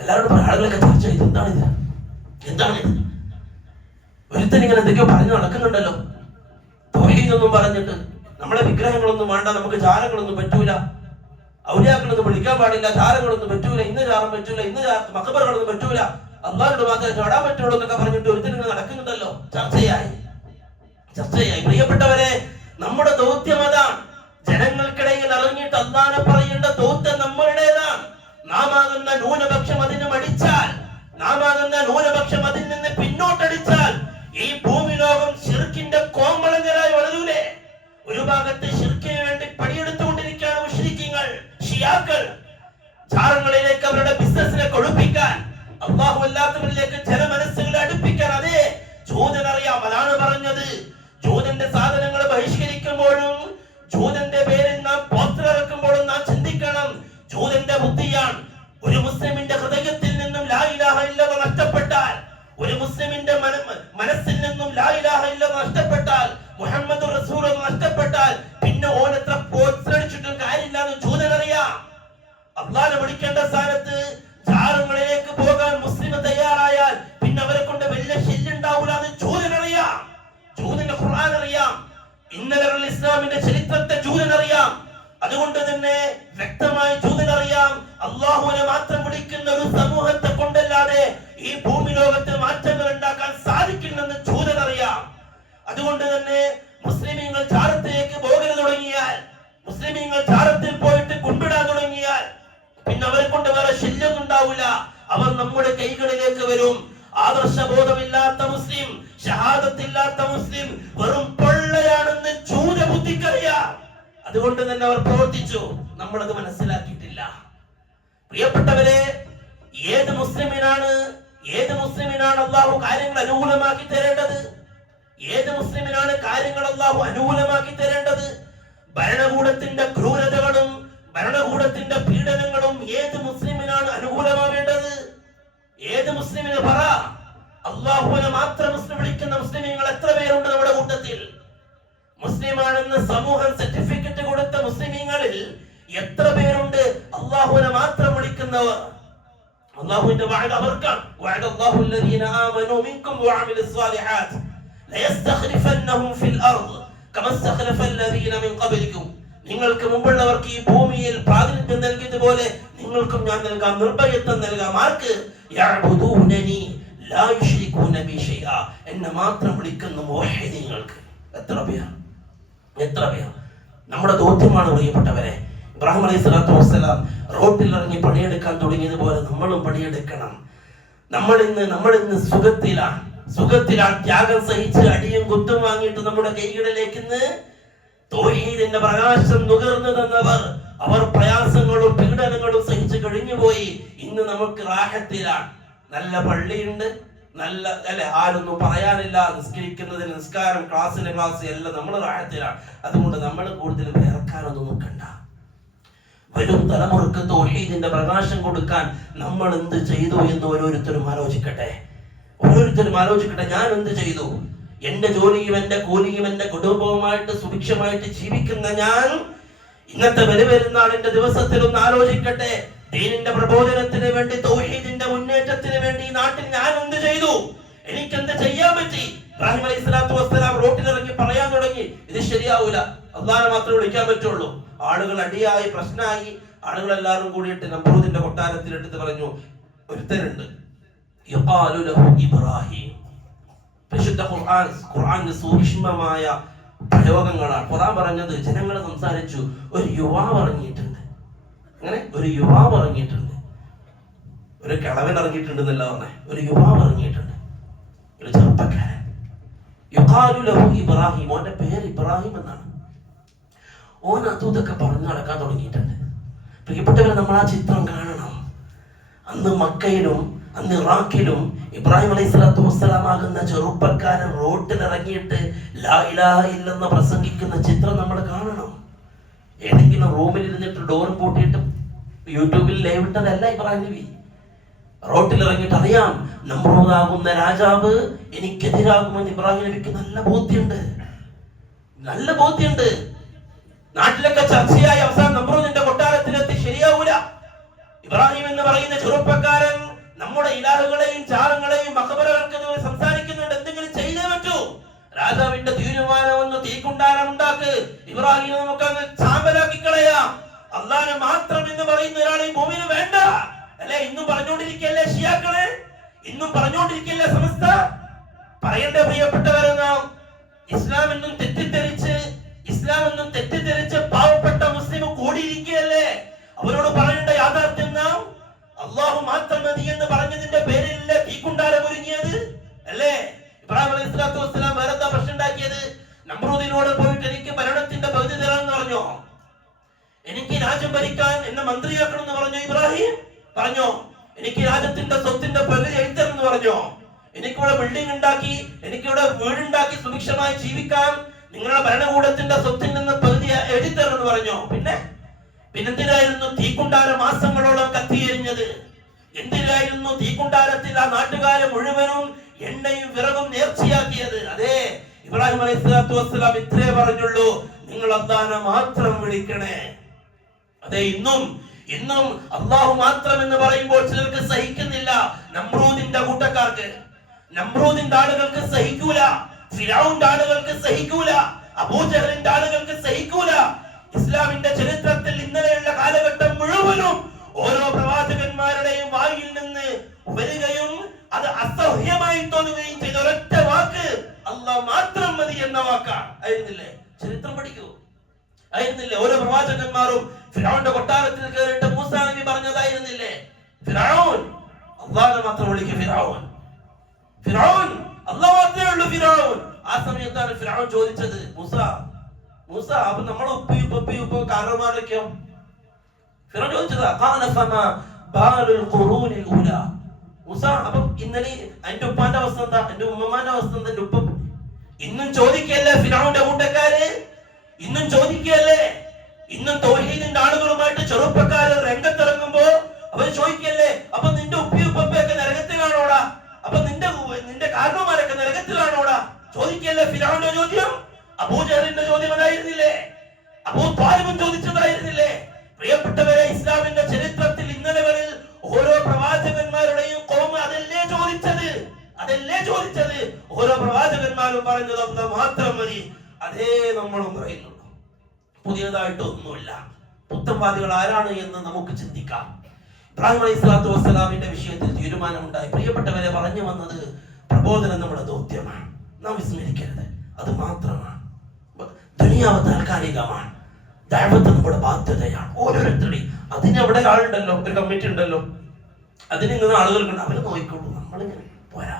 എല്ലാവരോടും ആളുകളൊക്കെ ചർച്ച ചെയ്തു, എന്താണിത്, എന്താണിത്? ഒരുത്തൻ ഇങ്ങനെ എന്തൊക്കെയോ പറഞ്ഞു നടക്കുന്നുണ്ടല്ലോ. തൗഹീദൊന്നും പറഞ്ഞിട്ട് നമ്മളെ വിഗ്രഹങ്ങളൊന്നും വേണ്ട, നമുക്ക് ചാരങ്ങളൊന്നും പറ്റൂല, ഔലിയാക്കളൊന്നും വിളിക്കാൻ പാടില്ല, ചാരങ്ങളൊന്നും പറ്റൂല, ഇന്ന് ചാരം പറ്റൂല, ഇന്ന് മഖബറുകളൊന്നും പറ്റൂല, അല്ലാഹുവിനോട് മാത്രമേ ചാടാൻ പറ്റുള്ളൂ എന്നൊക്കെ പറഞ്ഞിട്ട് ഒരുത്തൻ ഇങ്ങനെ നടക്കുന്നുണ്ടല്ലോ. ചർച്ചയായി. പ്രിയപ്പെട്ടവരെ, നമ്മുടെ ദൗത്യം അതാണ്. ജനങ്ങൾക്കിടയിൽ ഇറങ്ങിയിട്ട് അല്ലാഹനെ പറയേണ്ട ദൗത്യം നമ്മളുടേതാണ്. നാം ആകുന്ന ന്യൂനപക്ഷം അതിന് മടിച്ചാൽ, നാം ആകുന്ന ന്യൂനപക്ഷം അതിൽ നിന്ന് പിന്നോട്ടടിച്ചാൽ ഈ ഭൂമി ലോകം ശിർക്കിന്റെ കോമ്പളങ്ങരായി വളരൂലേ? ഒരു ഭാഗത്ത് ശിർക്കിന് വേണ്ടി പണിയെടുത്തുകൊണ്ടിരിക്കുകയാണ് മുശ്രിക്കീങ്ങൾ, ഷിയാക്കൾ. ചാരങ്ങളിലേക്ക് അവരുടെ ബിസിനസിനെ കൊഴുപ്പിക്കാൻ, അല്ലാഹു അല്ലാത്തവരിലേക്ക് ജനമനസ്സുകളെ അടുപ്പിക്കാൻ. അതെ, ജൂതനറിയാം. അതാണ് പറഞ്ഞത്, ജൂതന്റെ സാധനങ്ങൾ ബഹിഷ്കരിക്കുമ്പോഴും ജൂതന്റെ പേരിൽ നാം പോസ്റ്റർ ഇറക്കുമ്പോഴും നാം ചിന്തിക്കണം, ജൂതന്റെ ബുദ്ധിയാണ്. ഒരു മുസ്ലിമിന്റെ ഹൃദയത്തിൽ നിന്നും ലാ ഇലാഹ ഇല്ലല്ലാഹ് നഷ്ടപ്പെട്ടാൽ, ഒരു മുസ്ലിമിന്റെ മനസ്സിൽ നിന്നും ലാ ഇലാഹ ഇല്ലല്ലാഹ് നഷ്ടപ്പെട്ടാൽ, മുഹമ്മദ് റസൂലുള്ളാഹ് നഷ്ടപ്പെട്ടാൽ, പിന്നെ ഓനെത്ര പോസ്റ്റർ അടിച്ചിട്ടും കാര്യമില്ലാന്ന് ജൂതനറിയാം. അല്ലാഹനെ വിളിക്കേണ്ട സ്ഥാനത്ത് ചാരങ്ങളിലേക്ക് പോകാൻ മുസ്ലിം തയ്യാറായാൽ പിന്നെ അവരെ കൊണ്ട് വലിയ ശല്യുണ്ടാവൂല എന്ന് ജൂതനറിയാം. ജൂതന്റെ ഖുർആൻ അറിയാം, ഇന്നലെയുള്ള ഇസ്ലാമിന്റെ ചരിത്രത്തെ ജൂതനറിയാം. അതുകൊണ്ട് തന്നെ വ്യക്തമായി ജൂതനറിയാം, അല്ലാഹുവിനെ മാത്രം വിളിക്കുന്ന ഒരു സമൂഹത്തെ കൊണ്ടല്ലാതെ ഈ ഭൂമി ലോകത്ത് മാറ്റങ്ങൾ ഉണ്ടാക്കാൻ സാധിക്കില്ലെന്ന് ജൂതനറിയാം. അതുകൊണ്ട് തന്നെ മുസ്ലിമീങ്ങൾ ചാരത്തിലേക്ക് പോകരുത് തുടങ്ങിയാൽ, മുസ്ലിമീങ്ങൾ ചാരത്തിൽ പോയിട്ട് കുമ്പിടാൻ തുടങ്ങിയാൽ പിന്നെ അവരെ കൊണ്ട് വേറെ ശല്യം ഉണ്ടാവില്ല. അവർ നമ്മുടെ കൈകളിലേക്ക് വരും. ആദർശബോധമില്ലാത്ത മുസ്ലിം, ഷഹാദത്തില്ലാത്ത മുസ്ലിം വെറും പൊള്ളയാണെന്ന് ജൂത ബുദ്ധിക്കറിയാം. അതുകൊണ്ട് തന്നെ അവർ പ്രവർത്തിച്ചു. നമ്മളത് മനസ്സിലാക്കിയിട്ടില്ല. പ്രിയപ്പെട്ടവരെ, ഏത് മുസ്ലിമിനാണ് അല്ലാഹു കാര്യങ്ങൾ അനുകൂലമാക്കി തരേണ്ടത്? ഏത് മുസ്ലിമിനാണ് കാര്യങ്ങൾ അല്ലാഹു അനുകൂലമാക്കി തരേണ്ടത്? ഭരണകൂടത്തിന്റെ ക്രൂരതകളും ഭരണകൂടത്തിന്റെ പീഡനങ്ങളും ഏത് മുസ്ലിമിനാണ് അനുകൂലമാവേണ്ടത്? ഏത് മുസ്ലിമിന് പറ? അല്ലാഹുവിനെ മാത്രം മുസ്ലിം വിളിക്കുന്ന മുസ്ലിമീങ്ങൾ എത്ര പേരുണ്ട് നമ്മുടെ കൂട്ടത്തിൽ? മുസ്ലിമാണെന്ന് സമൂഹം സർട്ടിഫിക്കറ്റ് കൊടുത്ത മുസ്ലിമീങ്ങളിൽ എത്ര പേരുണ്ട് അല്ലാഹുവിനെ മാത്രം വിളിക്കുന്നവർ? അല്ലാഹുവിന്റെ വഅദ അവർക്കാണ്. വഅദല്ലാഹു അല്ലദീന ആമനൂ മിൻകും വഅമിലുസ് സ്വാലിഹാത്ത് ലയസ്തഖ്ലിഫന്നഹും ഫിൽ അർദ് കമാ ഇസ്തഖ്ലഫ അല്ലദീന മിൻ ഖബ്ലികും. നിങ്ങൾക്ക് മുമ്പുള്ളവർക്ക് ഈ ഭൂമിയിൽ പ്രാതിനിധ്യം നൽകിയതുപോലെ നിങ്ങൾക്കും ഞാൻ നൽകാം, നിർഭയത്വം നൽകാം. ആർക്ക്? യഅബുദൂനനി ലാ യുശ്രികൂന ബി ശൈഅ, എന്നെ മാത്രം വിളിക്കുന്ന മുവഹ്ഹിദീങ്ങൾക്ക്. എത്ര പേർ? നമ്മുടെ ദൗത്യമാണ് പ്രിയപ്പെട്ടവരെ. ഇബ്രാഹിം അലൈഹിസ്സലാത്തു വസ്സലാം റോട്ടിൽ ഇറങ്ങി പണിയെടുക്കാൻ തുടങ്ങിയതുപോലെ നമ്മളും പണിയെടുക്കണം. നമ്മളിന്ന് സുഖത്തിലാണ്. ത്യാഗം സഹിച്ച് അടിയും കുത്തും വാങ്ങിയിട്ട് നമ്മുടെ കൈകളിലേക്ക് ഇന്ന് തൗഹീദിന്റെ പ്രകാശം നുകർന്നു തന്നവർ, അവർ പ്രയാസങ്ങളും പീഡനങ്ങളും സഹിച്ച് കഴിഞ്ഞുപോയി. ഇന്ന് നമുക്ക് റാഹത്തിലാണ്. നല്ല പള്ളിയുണ്ട്, നല്ല അല്ലെ, ആരൊന്നും പറയാനില്ല. നിസ്കരിക്കുന്നതിന് നിസ്കാരം, ക്ലാസ് എല്ലാം നമ്മൾ റാഹത്തിലാണ്. അതുകൊണ്ട് നമ്മൾ കൂടുതൽ വേർക്കാനൊന്നും നോക്കണ്ട. വരും തലമുറക്ക് തൗഹീദിന്റെ പ്രകാശം കൊടുക്കാൻ നമ്മൾ എന്ത് ചെയ്തു എന്ന് ഓരോരുത്തരും ആലോചിക്കട്ടെ. ഞാൻ എന്ത് ചെയ്തു? എന്റെ ജോലിയും എന്റെ കൂലിയും എന്റെ കുടുംബവുമായിട്ട് സുഭിക്ഷമായിട്ട് ജീവിക്കുന്ന ഞാൻ ഇന്നത്തെ ബലിപെരുന്നാളിന്റെ ദിവസത്തിൽ ഒന്ന് ആലോചിക്കട്ടെ. ദീനിന്റെ പ്രബോധനത്തിന് വേണ്ടി, തൗഹീദിന്റെ മുന്നേറ്റത്തിന് വേണ്ടി ഈ നാട്ടിൽ ഞാൻ എന്ത് ചെയ്തു? എനിക്ക് എന്ത് ചെയ്യാൻ പറ്റി? ഇബ്രാഹിം അലൈഹി സ്വലാത്തു വസ്സലാം റോട്ടിലിറങ്ങി പറയാൻ തുടങ്ങി, ഇത് ശരിയാവൂല, അള്ളാഹനെ മാത്രമേ വിളിക്കാൻ പറ്റുള്ളൂ. ആളുകൾ അടിയായി, പ്രശ്നമായി. ആളുകൾ എല്ലാവരും കൂടിയിട്ട് നമ്രൂദിന്റെ കൊട്ടാരത്തിൽ എടുത്ത് പറഞ്ഞു, ഒരുത്തരുണ്ട് യുഖാലു ലഹു ഇബ്രാഹിം. പരിശുദ്ധ ഖുർആനിൽ സൂക്ഷ്മമായ പ്രയോഗങ്ങളാണ്. ഖുർആൻ പറഞ്ഞത് ജനങ്ങൾ സംസാരിച്ചു, ഒരു യുവാവ് ഇറങ്ങിയിട്ടുണ്ട്. അങ്ങനെ ഒരു യുവാവ് ഇറങ്ങിയിട്ടുണ്ട്, ഒരു കിളവൻ ഇറങ്ങിയിട്ടുണ്ട് എന്നല്ല പറഞ്ഞേ, ഒരു യുവാവ് ഇറങ്ങിയിട്ടുണ്ട്, ഒരു ചെറുപ്പക്കാരൻ. യുഖാലു ലഹു ഇബ്രാഹിം, ഓന്റെ പേര് ഇബ്രാഹിം എന്നാണ്. ഓൻ അതൊക്കെ പറഞ്ഞു നടക്കാൻ തുടങ്ങിയിട്ടുണ്ട്. പ്രിയപ്പെട്ടവരെ, നമ്മൾ ആ ചിത്രം കാണണം. അന്ന് മക്കയിലും അന്ന് ഇറാഖിലും ഇബ്രാഹിം അലൈഹി സ്വലാത്തു വസ്സലാം ആകുന്ന ചെറുപ്പക്കാരൻ റോട്ടിൽ ഇറങ്ങിയിട്ട് ലാ ഇലാഹ ഇല്ലല്ലാഹ് പ്രസംഗിക്കുന്ന ചിത്രം നമ്മൾ കാണണം. ഏതെങ്കിലും റൂമിൽ ഇരുന്നിട്ട് ഡോറും പൂട്ടിയിട്ട് യൂട്യൂബിൽ ലൈവ് ഇട്ടതല്ല ഇബ്രാഹിം നബി. റോട്ടിൽ ഇറങ്ങിയിട്ട് അറിയാം, നമ്രൂദാകുന്ന രാജാവ് എനിക്കെതിരാകുമെന്ന് ഇബ്രാഹിം നബിക്ക് നല്ല ബോധ്യമുണ്ട്, നല്ല ബോധ്യമുണ്ട്. നാട്ടിലൊക്കെ ചർച്ചയായി അവസാനം നമ്രൂദിന്റെ കൊട്ടാരത്തിലെത്തി. ശരിയാവൂല. ഇബ്രാഹിം എന്ന് പറയുന്ന ചെറുപ്പക്കാരൻ നമ്മുടെ ഇലാഹുകളെയും ചാരങ്ങളെയും മഖബറകൾക്ക് സംസാരിക്കുന്നുണ്ട്. എന്തെങ്കിലും ചെയ്തേ പറ്റൂ. രാജാവിന്റെ തീരുമാനം ഒന്ന് തീക്കുണ്ടാരം ഉണ്ടാക്ക്, ഇബ്രാഹിം നമുക്ക് അങ്ങ് ചാമ്പലാക്കി കളയാം. അള്ളാഹനെ മാത്രം എന്ന് പറയുന്ന ഒരാളെ ഈ ഭൂമിയിൽ വേണ്ട അല്ലെ? ഇന്നും പറഞ്ഞുകൊണ്ടിരിക്കല്ലേ ഷിയാക്കളെ, ഇന്നും പറഞ്ഞുകൊണ്ടിരിക്കല്ലേ സമസ്ത. പറയണ്ടേ പ്രിയപ്പെട്ടവരെ, നാം ഇസ്ലാം എന്നും തെറ്റിദ്ധരിച്ച് പാവപ്പെട്ട മുസ്ലിം കൂടിയിരിക്കുകയല്ലേ? അവരോട് പറയേണ്ട യാഥാർത്ഥ്യം നാം അള്ളാഹു മാത്രം മതി എന്ന് പറഞ്ഞതിന്റെ പേരിലല്ലേ തീക്കുണ്ടാരം ഒരുങ്ങിയത് അല്ലേ? ഇബ്രാഹിം അലൈഹി സ്വലാത്തു വസ്സലാം വേറെ എന്താ പ്രശ്നം ഉണ്ടാക്കിയത്? നമ്രൂദിനോട് പോയിട്ട് എനിക്ക് ഭരണത്തിന്റെ പകുതി തരാമെന്ന് പറഞ്ഞോ? എനിക്ക് രാജ്യം ഭരിക്കാൻ എന്നെ മന്ത്രിയാക്കണം എന്ന് പറഞ്ഞോ? ഇബ്രാഹിം പറഞ്ഞോ? എനിക്ക് രാജ്യത്തിന്റെ സ്വത്തിന്റെ പകുതി എഴുത്തരെന്ന് പറഞ്ഞോ? എനിക്കിവിടെ ബിൽഡിംഗ് ഉണ്ടാക്കി, എനിക്കിവിടെ വീടുണ്ടാക്കി സുഭിക്ഷമായി ജീവിക്കാൻ നിങ്ങളുടെ ഭരണകൂടത്തിന്റെ സ്വത്തിൽ നിന്ന് പകുതി എഴുത്തരെന്ന് പറഞ്ഞോ? പിന്നെന്തിനായിരുന്നു തീക്കുണ്ടാര മാസങ്ങളോളം കത്തിയെരിഞ്ഞത്? എന്തിനായിരുന്നു തീക്കുണ്ടാരത്തിൽ ആ നാട്ടുകാരെ മുഴുവനും എണ്ണയും വിറകും നേർച്ചയാക്കിയത്? അതെ, ഇബ്രാഹിം അലൈഹി സ്വലാത്തു വസ്സലാം ഇത്രേ പറഞ്ഞുള്ളൂ, നിങ്ങൾ അല്ലാഹനെ മാത്രം വിളിക്കണേ. അതെ, ഇന്നും അള്ളാഹു മാത്രം എന്ന് പറയുമ്പോൾ ചിലർക്ക് സഹിക്കുന്നില്ല. നമ്രൂദിന്റെ കൂട്ടക്കാർക്ക്, നമ്രൂദിന്റെ ആളുകൾക്ക് സഹിക്കൂല, ഫിറഔന്റെ ആളുകൾക്ക് സഹിക്കൂല, അബൂജഹലിന്റെ ആളുകൾക്ക് സഹിക്കൂല. ഇസ്ലാമിന്റെ ചരിത്രത്തിൽ ഇന്നലെയുള്ള കാലഘട്ടം മുഴുവനും ഓരോ പ്രവാചകന്മാരുടെയും വായിൽ നിന്ന് വരികയും അത് അസഹ്യമായി തോന്നുകയും ചെയ്ത ഒരൊറ്റ വാക്ക് അല്ലാഹ് മാത്രം മതി എന്ന വാക്കാണ്. ആയിരുന്നില്ലേ? ചരിത്രം പഠിക്കൂ. ആയിരുന്നില്ലേ? ഓരോ പ്രവാചകന്മാരും ഫിറഔന്റെ കൊട്ടാരത്തിൽ കയറിയിട്ട് മൂസാ നബി പറഞ്ഞതായിരുന്നില്ലേ? ഫിറഔൻ അല്ലാഹനെ മാത്രം വിളിക്കും. ഫിറഔൻ അല്ലാഹ് മാത്രമേ ഉള്ളൂ. ഫിറഔൻ ആ സമയത്താണ് ഫിറഔൻ ചോദിച്ചത്, മൂസ അപ്പൊ നമ്മളെ ഉപ്പ കാരണന്മാരൊക്കെയോ? ഫിറഔൻ ചോദിച്ചതാ, മൂസ അപ്പൊ ഇന്നലെ എന്റെ ഉപ്പാന്റെ അവസ്ഥ എന്താ, എന്റെ ഉമ്മമാന്റെ അവസ്ഥ എന്താ, എന്റെ ഉപ്പ ഇന്നും ചോദിക്കല്ലേ? ഫിറഔന്റെ കൂട്ടക്കാര് ഇന്നും ചോദിക്കല്ലേ? ഇന്നും തൗഹീദിന്റെ ആളുകളുമായിട്ട് ചെറുപ്പക്കാര് രംഗത്തിറങ്ങുമ്പോ അവർ ചോദിക്കല്ലേ, അപ്പൊ നിന്റെ ഉപ്പയൊക്കെ നരകത്തിലാണോടാ? അപ്പൊ നിന്റെ കാരണന്മാരൊക്കെ നരകത്തിലാണോടാ? ചോദിക്കല്ലേ ഫിറഔന്റെ ചോദ്യം? അബൂജഹലിന്റെ ചോദ്യം അതായിരുന്നില്ലേ? അബൂ ത്വാലിബും ചോദിച്ചതായിരുന്നില്ലേ? പ്രിയപ്പെട്ടവരെ, ഇസ്ലാമിന്റെ ചരിത്രത്തിൽ ഇന്നലകളിൽ ഓരോ പ്രവാചകന്മാരുടെയും ഖൗം അതല്ലേ ചോദിച്ചത്. ഓരോ പ്രവാചകന്മാരും പറഞ്ഞത് അല്ലാഹ് മാത്രം മതി. അതേ നമ്മളും പറയുന്നുള്ളൂ. പുതിയതായിട്ടൊന്നുമില്ല. പുത്തൻവാദികൾ ആരാണ് എന്ന് നമുക്ക് ചിന്തിക്കാം. ഇബ്രാഹിം അലൈഹി സ്വലാത്തു വസ്സലാമിന്റെ വിഷയത്തിൽ തീരുമാനമുണ്ടായി. പ്രിയപ്പെട്ടവരെ, പറഞ്ഞു വന്നത് പ്രബോധനം നമ്മുടെ ദൗത്യമാണ്, നാം വിസ്മരിക്കരുത്. അത് മാത്രമാണ്. ദുനിയാവ് താൽക്കാലികമാണ്, ദഅവത്ത് നമ്മുടെ ബാധ്യതയാണ്. ഓരോരുത്തരുടെയും അതിനവിടെ ആളുണ്ടല്ലോ, ഒരു കമ്മിറ്റി ഉണ്ടല്ലോ, അതിന് ഇങ്ങനെ ആളുകൾക്കുണ്ട്, അവര് നോക്കിക്കോളൂ. നമ്മളിങ്ങനെ പോരാ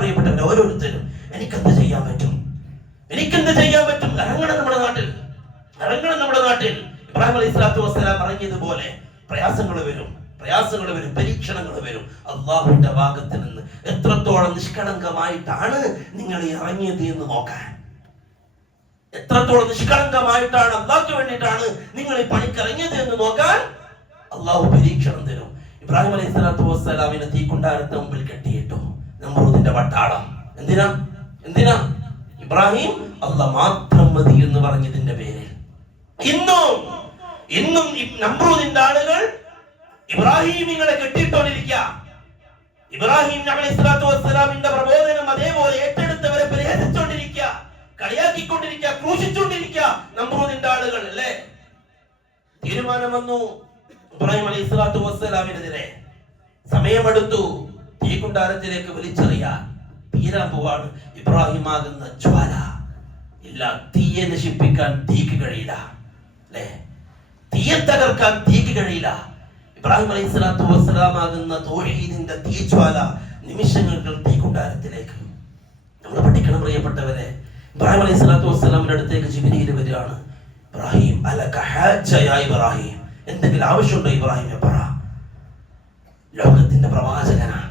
പ്രിയപ്പെട്ടവരെ, ഓരോരുത്തരും എനിക്കെന്ത് ചെയ്യാൻ പറ്റും? ഇറങ്ങണം നമ്മുടെ നാട്ടിൽ. ഇബ്രാഹിം അലൈഹി സ്വലാത്തു വസ്സലാം പറഞ്ഞതുപോലെ പ്രയാസങ്ങൾ വരും, പരീക്ഷണങ്ങൾ വരും. അള്ളാഹുവിന്റെ ഭാഗത്ത് നിന്ന് എത്രത്തോളം നിഷ്കളങ്കമായിട്ടാണ് നിങ്ങൾ ഇറങ്ങിയത് എന്ന് നോക്കാൻ, എത്രത്തോളം നിഷ്കളങ്കമായിട്ടാണ് അള്ളാഹ്ക്ക് വേണ്ടിയിട്ടാണ് നിങ്ങൾ ഈ പണിക്കിറങ്ങിയത് എന്ന് നോക്കാൻ അള്ളാഹു പരീക്ഷണം തരും. ഇബ്രാഹിം അലൈഹി സ്വലാത്തു വസ്സലാമിനെ തീക്കുണ്ടാരത്തിന് മുമ്പിൽ കെട്ടിയിട്ടു നമ്രൂദിന്റെ പട്ടാളം. എന്തിനാ ഇബ്രാഹിം അല്ലാഹ് മാത്രം മതി എന്ന് പറഞ്ഞതിന്റെ പേരിൽ. ഇന്നും നമ്രൂദിന്റെ ആളുകൾ ഇബ്രാഹിമിങ്ങളെ കെട്ടിയിട്ടോണ്ടിരിക്കുക. ഇബ്രാഹിം അലൈഹി സ്വലാത്തു വസ്സലാമിന്റെ പ്രബോധനം അതേപോലെ ഏറ്റെടുത്തവരെ പരിഹസിച്ചുകൊണ്ടിരിക്കുക, കളിയാക്കിക്കൊണ്ടിരിക്കുക, ക്രൂശിച്ചുകൊണ്ടിരിക്കുക നമ്രൂദിന്റെ ആളുകൾ അല്ലേ. തീരുമാനം വന്നു ഇബ്രാഹിം അലൈഹി സ്വലാത്തു വസ്സലാമിനെതിരെ. സമയമെടുത്തു, തീക്കുണ്ടാരത്തിലേക്ക് വലിച്ചെറിയാൻ. തീരാൻ പോവാണ്. ഇബ്രാഹിം ആകുന്ന ജ്വാല ഇല്ല, തീയെ നശിപ്പിക്കാൻ തീക്ക് കഴിയില്ല അല്ലേ, തീയെ തകർക്കാൻ തീക്ക് കഴിയില്ല. ഇബ്രാഹിം അലൈഹി സ്വലാത്തു വസ്സലാം ആകുന്ന തൗഹീദിന്റെ തീജ്വാല നിമിഷങ്ങൾ തീക്കുണ്ടാരത്തിലേക്ക്. നമ്മൾ പഠിക്കണം പ്രിയപ്പെട്ടവരെ. ഇബ്രാഹിം അലൈഹി സ്വലാത്തു വസ്സലാമിന്റെ അടുത്തേക്ക് ജിബ്രീൽ വരികയാണ്. ഇബ്രാഹിം അലക ഹജ്ജ യാ ഇബ്രാഹിം, എന്തെങ്കിലും ആവശ്യമുണ്ടോ ഇബ്രാഹിമെ പറ. ലോകത്തിന്റെ പ്രവാചകനാണ്,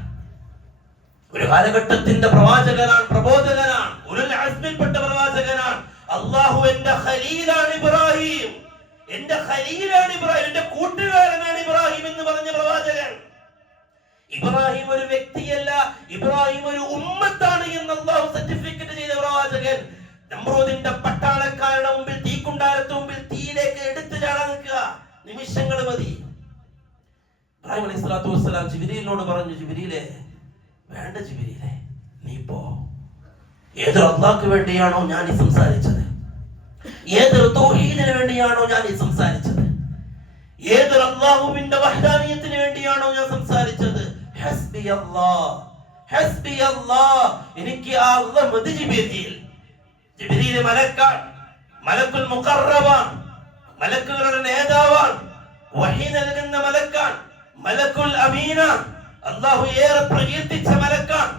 ഒരു കാലഘട്ടത്തിന്റെ പ്രവാചകനാണ്, പ്രബോധകനാണ്, ഉലുൽ അസ്മിൽപ്പെട്ട പ്രവാചകനാണ്. അല്ലാഹു എന്റെ ഖലീലാണ് ഇബ്രാഹിം, എന്റെ ഖലീലാണ് ഇബ്രാഹിം, എന്റെ കൂട്ടുകാരനാണ് ഇബ്രാഹിം എന്ന് പറഞ്ഞ പ്രവാചകൻ. ഇബ്രാഹിം ഒരു വ്യക്തിയല്ല, ഇബ്രാഹിം ഒരു ഉമ്മത്താണ് എന്ന് അല്ലാഹു സർട്ടിഫിക്കറ്റ് ചെയ്ത പ്രവാചകൻ. നമ്രൂദിന്റെ പട്ടാളക്കാരുടെ മുമ്പിൽ, തീക്കുണ്ടാരത്തിന് മുമ്പിൽ തീയിലേക്ക് എടുത്തു ചാടാൻ നിൽക്കുക. നിമിഷങ്ങൾ മതി. ഇബ്രാഹിം അലൈഹി സ്വലാത്തു വസ്സലാം ജിബ്രീലിനോട് പറഞ്ഞു, ജിബ്രീലേ, വേണ്ട ജിബ്രീലേ, നീ പോ. ഏതൊരു അല്ലാഹ്ക്ക് വേണ്ടിയാണോ ഞാൻ ഈ സംസാരിച്ചത്, ഏതൊരു തൗഹീദിന് വേണ്ടിയാണോ ഞാൻ ഈ സംസാരിച്ചത്, ഏതൊരു അല്ലാഹുവിന്റെ വഹ്ദാനിയത്തിന് വേണ്ടിയാണോ ഞാൻ സംസാരിച്ചത്, ഹസ്ബി അല്ലാഹ്, ഹസ്ബി അല്ലാഹ്, എനിക്ക് ആ അല്ലാഹ് മതി. ജിബ്രീൽ മലക്കാണ്, മലക്കുൽ മുഖറബാണ്, മലക്കുകളുടെ നേതാവാണ്, വഹി നൽകുന്ന മലക്കാണ്, മലക്കുൽ അമീനാണ്, അല്ലാഹു ഏറെ പ്രകീർത്തിച്ച മലക്കാണ്,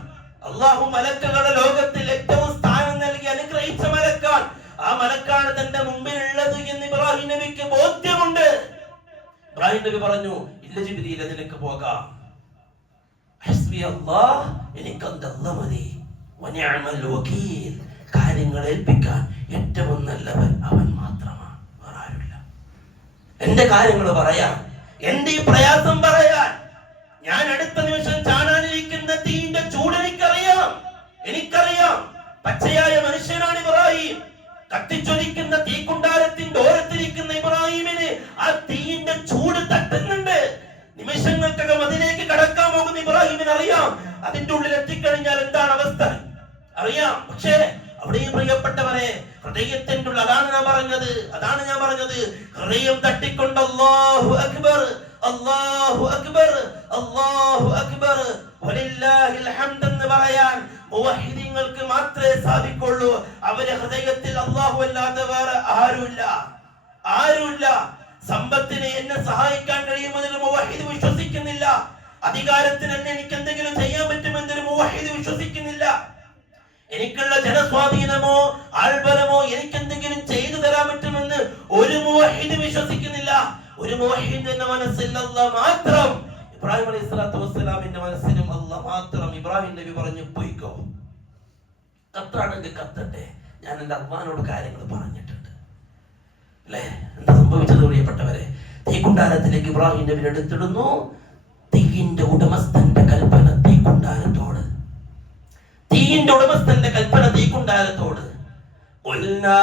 അല്ലാഹു മലക്കുകളുടെ ലോകത്തിൽ ഏറ്റവും സ്ഥാനം നൽകി അനുഗ്രഹിച്ച മലക്കാണ്. ആ മലക്കാണ് തന്റെ മുമ്പിലുള്ളത് എന്ന് ഇബ്രാഹിം നബിക്ക് ബോധ്യമുണ്ട്. ഇബ്രാഹിം നബി പറഞ്ഞു, ഇല്ല ജിബ്രീൽ, നിനക്ക് പോകാം. ഹസ്ബി അല്ലാഹ്, എനിക്ക് അല്ലാഹ് മതി. വനിഅമൽ വകീൽ, കാര്യങ്ങൾ ഏൽപ്പിക്കാൻ ഏറ്റവും നല്ലവൻ അവൻ മാത്രമാണ്, വേറെ ആരുമില്ല. എന്റെ കാര്യങ്ങൾ പറയാൻ, എന്റെ ഈ പ്രയാസം പറയാൻ, ഞാൻ അടുത്ത നിമിഷം ചാടാനിരിക്കുന്ന തീന്റെ ചൂട് എനിക്കറിയാം. പച്ചയായ മനുഷ്യനാണ് ഇബ്രാഹിം. കത്തിച്ചൊലിക്കുന്ന തീക്കുണ്ടാരത്തിന്റെ ഓരത്തിരിക്കുന്ന ഇബ്രാഹിമിന് ആ തീന്റെ ചൂട് തട്ടുന്നുണ്ട്. നിമിഷങ്ങൾക്കകം അതിലേക്ക് കടക്കാൻ പോകുന്ന ഇബ്രാഹിമിന് അറിയാം, അതിന്റെ ഉള്ളിൽ എത്തിക്കഴിഞ്ഞാൽ എന്താണ് അവസ്ഥ അറിയാം. പക്ഷേ അവിടെ പ്രിയപ്പെട്ടവരെ, ഹൃദയത്തിന്റെ ഉള്ളിൽ അതാണ് ഞാൻ പറഞ്ഞത്, ഹൃദയം തട്ടിക്കൊണ്ട് അല്ലാഹു അക്ബർ, അല്ലാഹു അക്ബർ, അല്ലാഹു അക്ബർ, വലില്ലാഹിൽ ഹംദ് എന്ന് പറയാൻ മുവഹിദീങ്ങൾക്ക് മാത്രമേ സാധിക്കുള്ളൂ. അവരുടെ ഹൃദയത്തിൽ അല്ലാഹു അല്ലാതെ വേറെ ആരുമില്ല. സമ്പത്തിന് എന്നെ സഹായിക്കാൻ കഴിയുമെന്നൊരു മുവഹിദ് വിശ്വസിക്കുന്നില്ല. അധികാരത്തിന് എന്നെ എനിക്ക് എന്തെങ്കിലും ചെയ്യാൻ പറ്റുമെന്നൊരു മുവഹിദ് വിശ്വസിക്കുന്നില്ല. എനിക്കുള്ള ജനസ്വാധീനമോ ആൾബലമോ എനിക്ക് എന്തെങ്കിലും ചെയ്തു തരാൻ പറ്റുമെന്ന് ഒരു മുവഹിദ് വിശ്വസിക്കുന്നില്ല. ഒരു മുവഹിദിന്റെ മനസ്സിൽ അല്ലാഹ് മാത്രം. ഇബ്രാഹിം അലൈഹി സ്വലാത്തു വസ്സലാമിന്റെ മനസ്സിലും അല്ലാഹ് മാത്രം. ഇബ്രാഹിം നബി പറഞ്ഞു, പോയിക്കോ, കത്താണെങ്കിൽ കത്തട്ടെ, ഞാൻ എന്റെ അള്ളാഹിനോട് കാര്യങ്ങൾ പറഞ്ഞിട്ടുണ്ട് അല്ലേ. എന്താ സംഭവിച്ചത് പ്രിയപ്പെട്ടവരെ? തീക്കുണ്ടാരത്തിലേക്ക് ഇബ്രാഹിം നബി എടുത്തിടുന്നു. തീയിന്റെ ഉടമസ്ഥന്റെ കൽപ്പന തീക്കുണ്ടാരത്തോട്, തീയിന്റെ ഉടമസ്ഥന്റെ കൽപ്പന തീക്കുണ്ടാരത്തോട്. ഖുൽനാ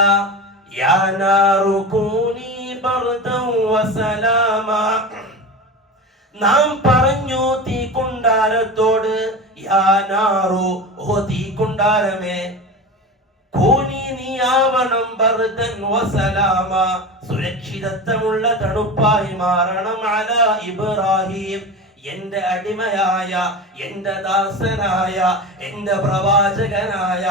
യാ നാറു കൂനി ബർദൻ വസലാമാ, നാം പറഞ്ഞു തീക്കുണ്ടാരത്തോട്, യാ നാറു, ഓ തീക്കുണ്ടാരമേ, കൂനി നീ ആവണം ബർദൻ വസലാമ, സുരക്ഷിതത്വമുള്ള തണുപ്പായി മാറണം. അലാ ഇബ്രാഹിം, എന്റെ അടിമയായ, എന്റെ ദാസനായ, എന്റെ പ്രവാചകനായ,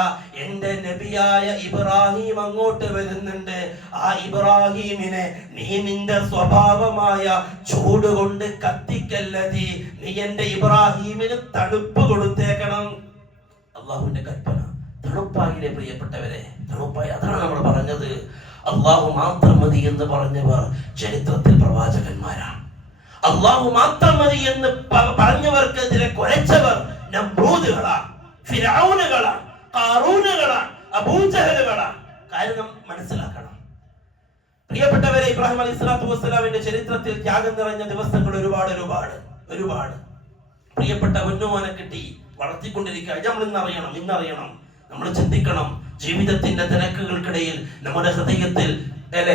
എന്റെ നബിയായ ഇബ്രാഹിം അങ്ങോട്ട് വരുന്നുണ്ട്. ആ ഇബ്രാഹിമിനെ നീ നിന്റെ സ്വഭാവമായ ചൂട് കൊണ്ട് കത്തിക്കല്ലതി, നീ എന്റെ ഇബ്രാഹിമിന് തണുപ്പ് കൊടുത്തേക്കണം. അള്ളാഹുവിന്റെ കൽപ്പന തണുപ്പാകില്ലേ പ്രിയപ്പെട്ടവരെ? തണുപ്പായി. അതാണ് നമ്മൾ പറഞ്ഞത്, അള്ളാഹു മാത്രം മതി എന്ന് പറഞ്ഞവർ ചരിത്രത്തിൽ പ്രവാചകന്മാരാണ്. അള്ളാഹു മാത്രം മതി എന്ന് പറഞ്ഞവർക്കെതിരെ കുരച്ചവർ നമ്രൂദുകളാണ്, ഫിർഔനുകളാണ്, ഖാറൂനുകളാണ്, അബൂജഹലുകളാണ്. കാര്യം മനസ്സിലാക്കണം പ്രിയപ്പെട്ടവരെ. ഇബ്രാഹിം അലൈഹി സ്വലാത്തു വസ്സലാമിന്റെ ചരിത്രത്തിൽ ത്യാഗം നിറഞ്ഞ ദിവസങ്ങൾ ഒരുപാട്. ഒരുപാട്. പ്രിയപ്പെട്ട പൊന്നുമോനെ കിട്ടി വളർത്തിക്കൊണ്ടിരിക്കുക. നമ്മൾ ഇന്നറിയണം, നമ്മൾ ചിന്തിക്കണം. ജീവിതത്തിന്റെ തിരക്കുകൾക്കിടയിൽ നമ്മുടെ ഹൃദയത്തിൽ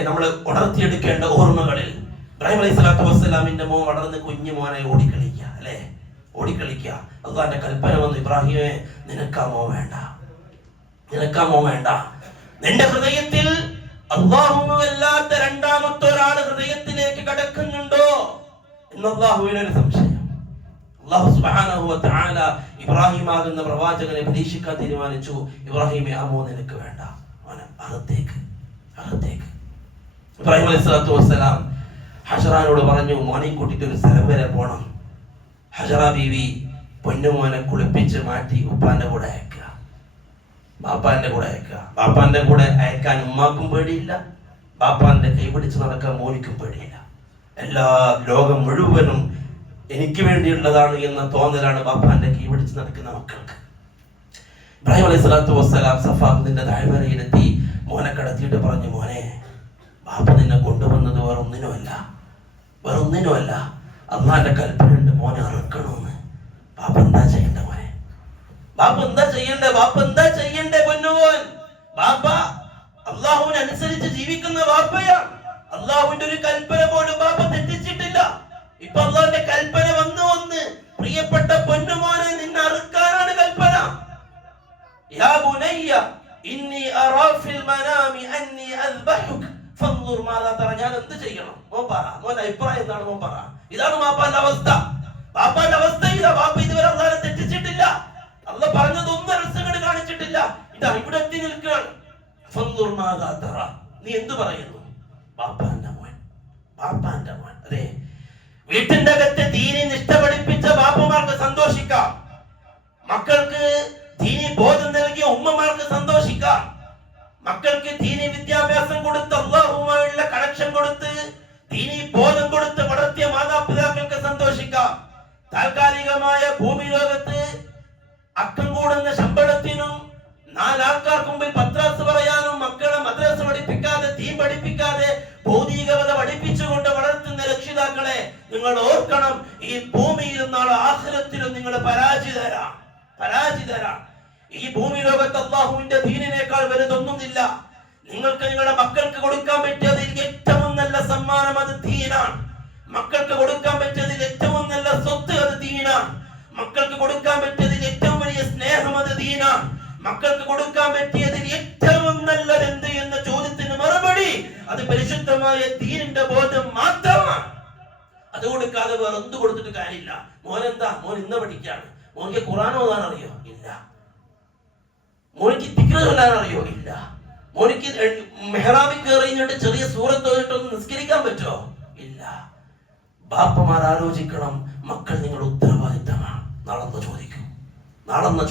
നമ്മൾ ഉണർത്തിയെടുക്കേണ്ട ഓർമ്മകളിൽ ഇബ്രാഹിം അലൈഹി സ്വലാത്തു വസ്സലാമിന്റെ മോൻ വളർന്ന് കുഞ്ഞു മോനെ ഓടിക്കളിക്കുക. അള്ളാന്റെ കൽപ്പന വന്നു, ഇബ്രാഹിമേ നിനക്കാമോ വേണ്ട. നിന്റെ ഹൃദയത്തിൽ അല്ലാഹുവല്ലാത്ത രണ്ടാമത്തെ ഒരാൾ ഹൃദയത്തിലേക്ക് കടക്കുന്നുണ്ടോ എന്ന് അല്ലാഹുവിനൊരു സംശയം. അല്ലാഹു സുബ്ഹാനഹു വ തആല ഇബ്രാഹിം ആകുന്ന പ്രവാചകനെ പരീക്ഷിക്കാൻ തീരുമാനിച്ചു. ഇബ്രാഹിമേ ആ മോൻ നിനക്ക് വേണ്ട, അകത്തേക്ക്. ഇബ്രാഹിം അലൈഹി സ്വലാത്തു വസ്സലാം ഹജറാനോട് പറഞ്ഞു, മോനെയും കൂട്ടിട്ട് ഒരു സ്ഥലം വരെ പോണം. ഹജറ ബീവി പൊന്നുമോനെ കുളിപ്പിച്ച് മാറ്റി ഉപ്പാന്റെ കൂടെ അയക്കുക, ബാപ്പാന്റെ കൂടെ അയക്കാൻ ഉമ്മാക്കും പേടിയില്ല, ബാപ്പാന്റെ കൈ പിടിച്ച് നടക്കാൻ മോനിക്കും പേടിയില്ല. എല്ലാ ലോകം മുഴുവനും എനിക്ക് വേണ്ടിയുള്ളതാണ് എന്ന തോന്നലാണ് ബാപ്പാന്റെ കൈ പിടിച്ച് നടക്കുന്ന മക്കൾക്ക്. ഇബ്രാഹിം അലൈഹി സ്വലാത്തു വസ്സലാം സഫാത്തിന്റെ താഴ്വരയിലെത്തി മോനെ കടത്തിയിട്ട് പറഞ്ഞു, മോനെ ബാപ്പ നിന്നെ കൊണ്ടുവന്നത് വേറൊന്നിനുമല്ല, അള്ളാന്റെ കൽപ്പനയുണ്ട് മോനെ അറുക്കണമെന്ന്. ബാപ്പ എന്താ ചെയ്യണ്ടേ മോനെ? ബാപ്പ എന്താ ചെയ്യണ്ടേ പൊന്നുമോൻ? ബാപ്പ അള്ളാഹുവിനനുസരിച്ച് ജീവിക്കുന്ന ബാപ്പയാണ്. അള്ളാഹുവിന്റെ ഒരു കൽപ്പന പോലും ബാപ്പ തെറ്റിച്ചിട്ടില്ല. ഇപ്പൊ അള്ളാഹുവിന്റെ കൽപ്പന വന്ന് പ്രിയപ്പെട്ട പൊന്നുമോനെ നിന്നെ അറുക്കാനാണ് കൽപ്പന. യാ ബുനയ്യ ഇന്നി അറാ ഫിൽ മനാമി അന്നി അസ്ബഹുക ഫൻദുർ മാദാ തറ. ഞാൻ എന്ത് ചെയ്യണം മോന്റെ അഭിപ്രായം എന്താണ് മോൻ പറ. ഇതാണ് ബാപ്പാന്റെ അവസ്ഥ. ഇതാ. ബാപ്പ ഇതുവരെ അള്ളാഹുവിനെ തെറ്റിച്ചിട്ടില്ല. അള്ളാഹ് പറഞ്ഞതൊന്നും രസങ്ങൾ കാണിച്ചിട്ടില്ല. ഇതാ ഇവിടെ എത്തി നിൽക്കുകയാണ്. ഫൻദുർ മാദാ തറ, നീ എന്ത് പറയുന്നു? ബാപ്പാന്റെ മോൻ. അതെ, വീട്ടിന്റെ അകത്ത് ദീനി നിഷ്ഠ പഠിപ്പിച്ച ബാപ്പമാർക്ക് സന്തോഷിക്കാം, മക്കൾക്ക് ദീനി ബോധം നൽകിയ ഉമ്മമാർക്ക് സന്തോഷിക്കാം, മക്കൾക്ക് ദീനി വിദ്യാഭ്യാസം കൊടുത്ത് അല്ലാഹുവുമായുള്ള കണക്ഷൻ കൊടുത്ത് ദീനി ബോധം കൊടുത്ത് വളർത്തിയ മാതാപിതാക്കൾക്ക് സന്തോഷിക്കാം. താൽക്കാലികമായ ഭൂമി ലോകത്ത് അക്കം കൂടുന്ന ശമ്പളത്തിനും 4 ആൾക്കാർക്ക് മുമ്പിൽ പത്രാസ് പറയാനും മക്കളെ മദ്രസ പഠിപ്പിക്കാതെ ദീൻ പഠിപ്പിക്കാതെ ഭൗതികത പഠിപ്പിച്ചുകൊണ്ട് വളർത്തുന്ന രക്ഷിതാക്കളെ നിങ്ങൾ ഓർക്കണം, ഈ ഭൂമിയിലും നാളെ ആഖിറത്തിലും നിങ്ങൾ പരാജിതരാ. ഈ ഭൂമി ലോകത്ത് അല്ലാഹുവിന്റെ ദീനിനേക്കാൾ വലുതൊന്നുമില്ല. നിങ്ങൾക്ക് നിങ്ങളുടെ മക്കൾക്ക് കൊടുക്കാൻ പറ്റിയതിൽ ഏറ്റവും നല്ല സമ്മാനം അത് ദീനാണ്. മക്കൾക്ക് കൊടുക്കാൻ പറ്റിയതിൽ ഏറ്റവും നല്ല സ്വത്ത് അത് ദീനാണ്. മക്കൾക്ക് കൊടുക്കാൻ പറ്റിയതിൽ ഏറ്റവും വലിയ സ്നേഹം അത് ദീനാണ്. മക്കൾക്ക് കൊടുക്കാൻ പറ്റിയതിൽ ഏറ്റവും നല്ലത് എന്ത് എന്ന ചോദ്യത്തിന് മറുപടി അത് പരിശുദ്ധമായ ദീനിന്റെ ബോധം മാത്രമാണ്. അത് കൊടുക്കാതെ വേറെ എന്ത് കൊടുത്തിട്ട് കാര്യമില്ല. മോൻ ഇന്ന് പഠിക്കാണ്, മോനിക്ക് ഖുർആൻ ഓതാൻ അറിയോ? ഇല്ല. മോനിക്ക് ദിക്ർ ചൊല്ലാൻ അറിയോ? ഇല്ല. മോനിക്ക് മെഹ്റാബിൽ കയറിയിട്ട് ചെറിയ സൂറത്ത് ഓതിട്ടൊന്ന് നിസ്കരിക്കാൻ പറ്റുമോ? ഇല്ല. ബാപ്പമാർ ആലോചിക്കണം, മക്കൾ നിങ്ങളുടെ ഉത്തരവാദിത്തമാണ്. നാളെന്ന്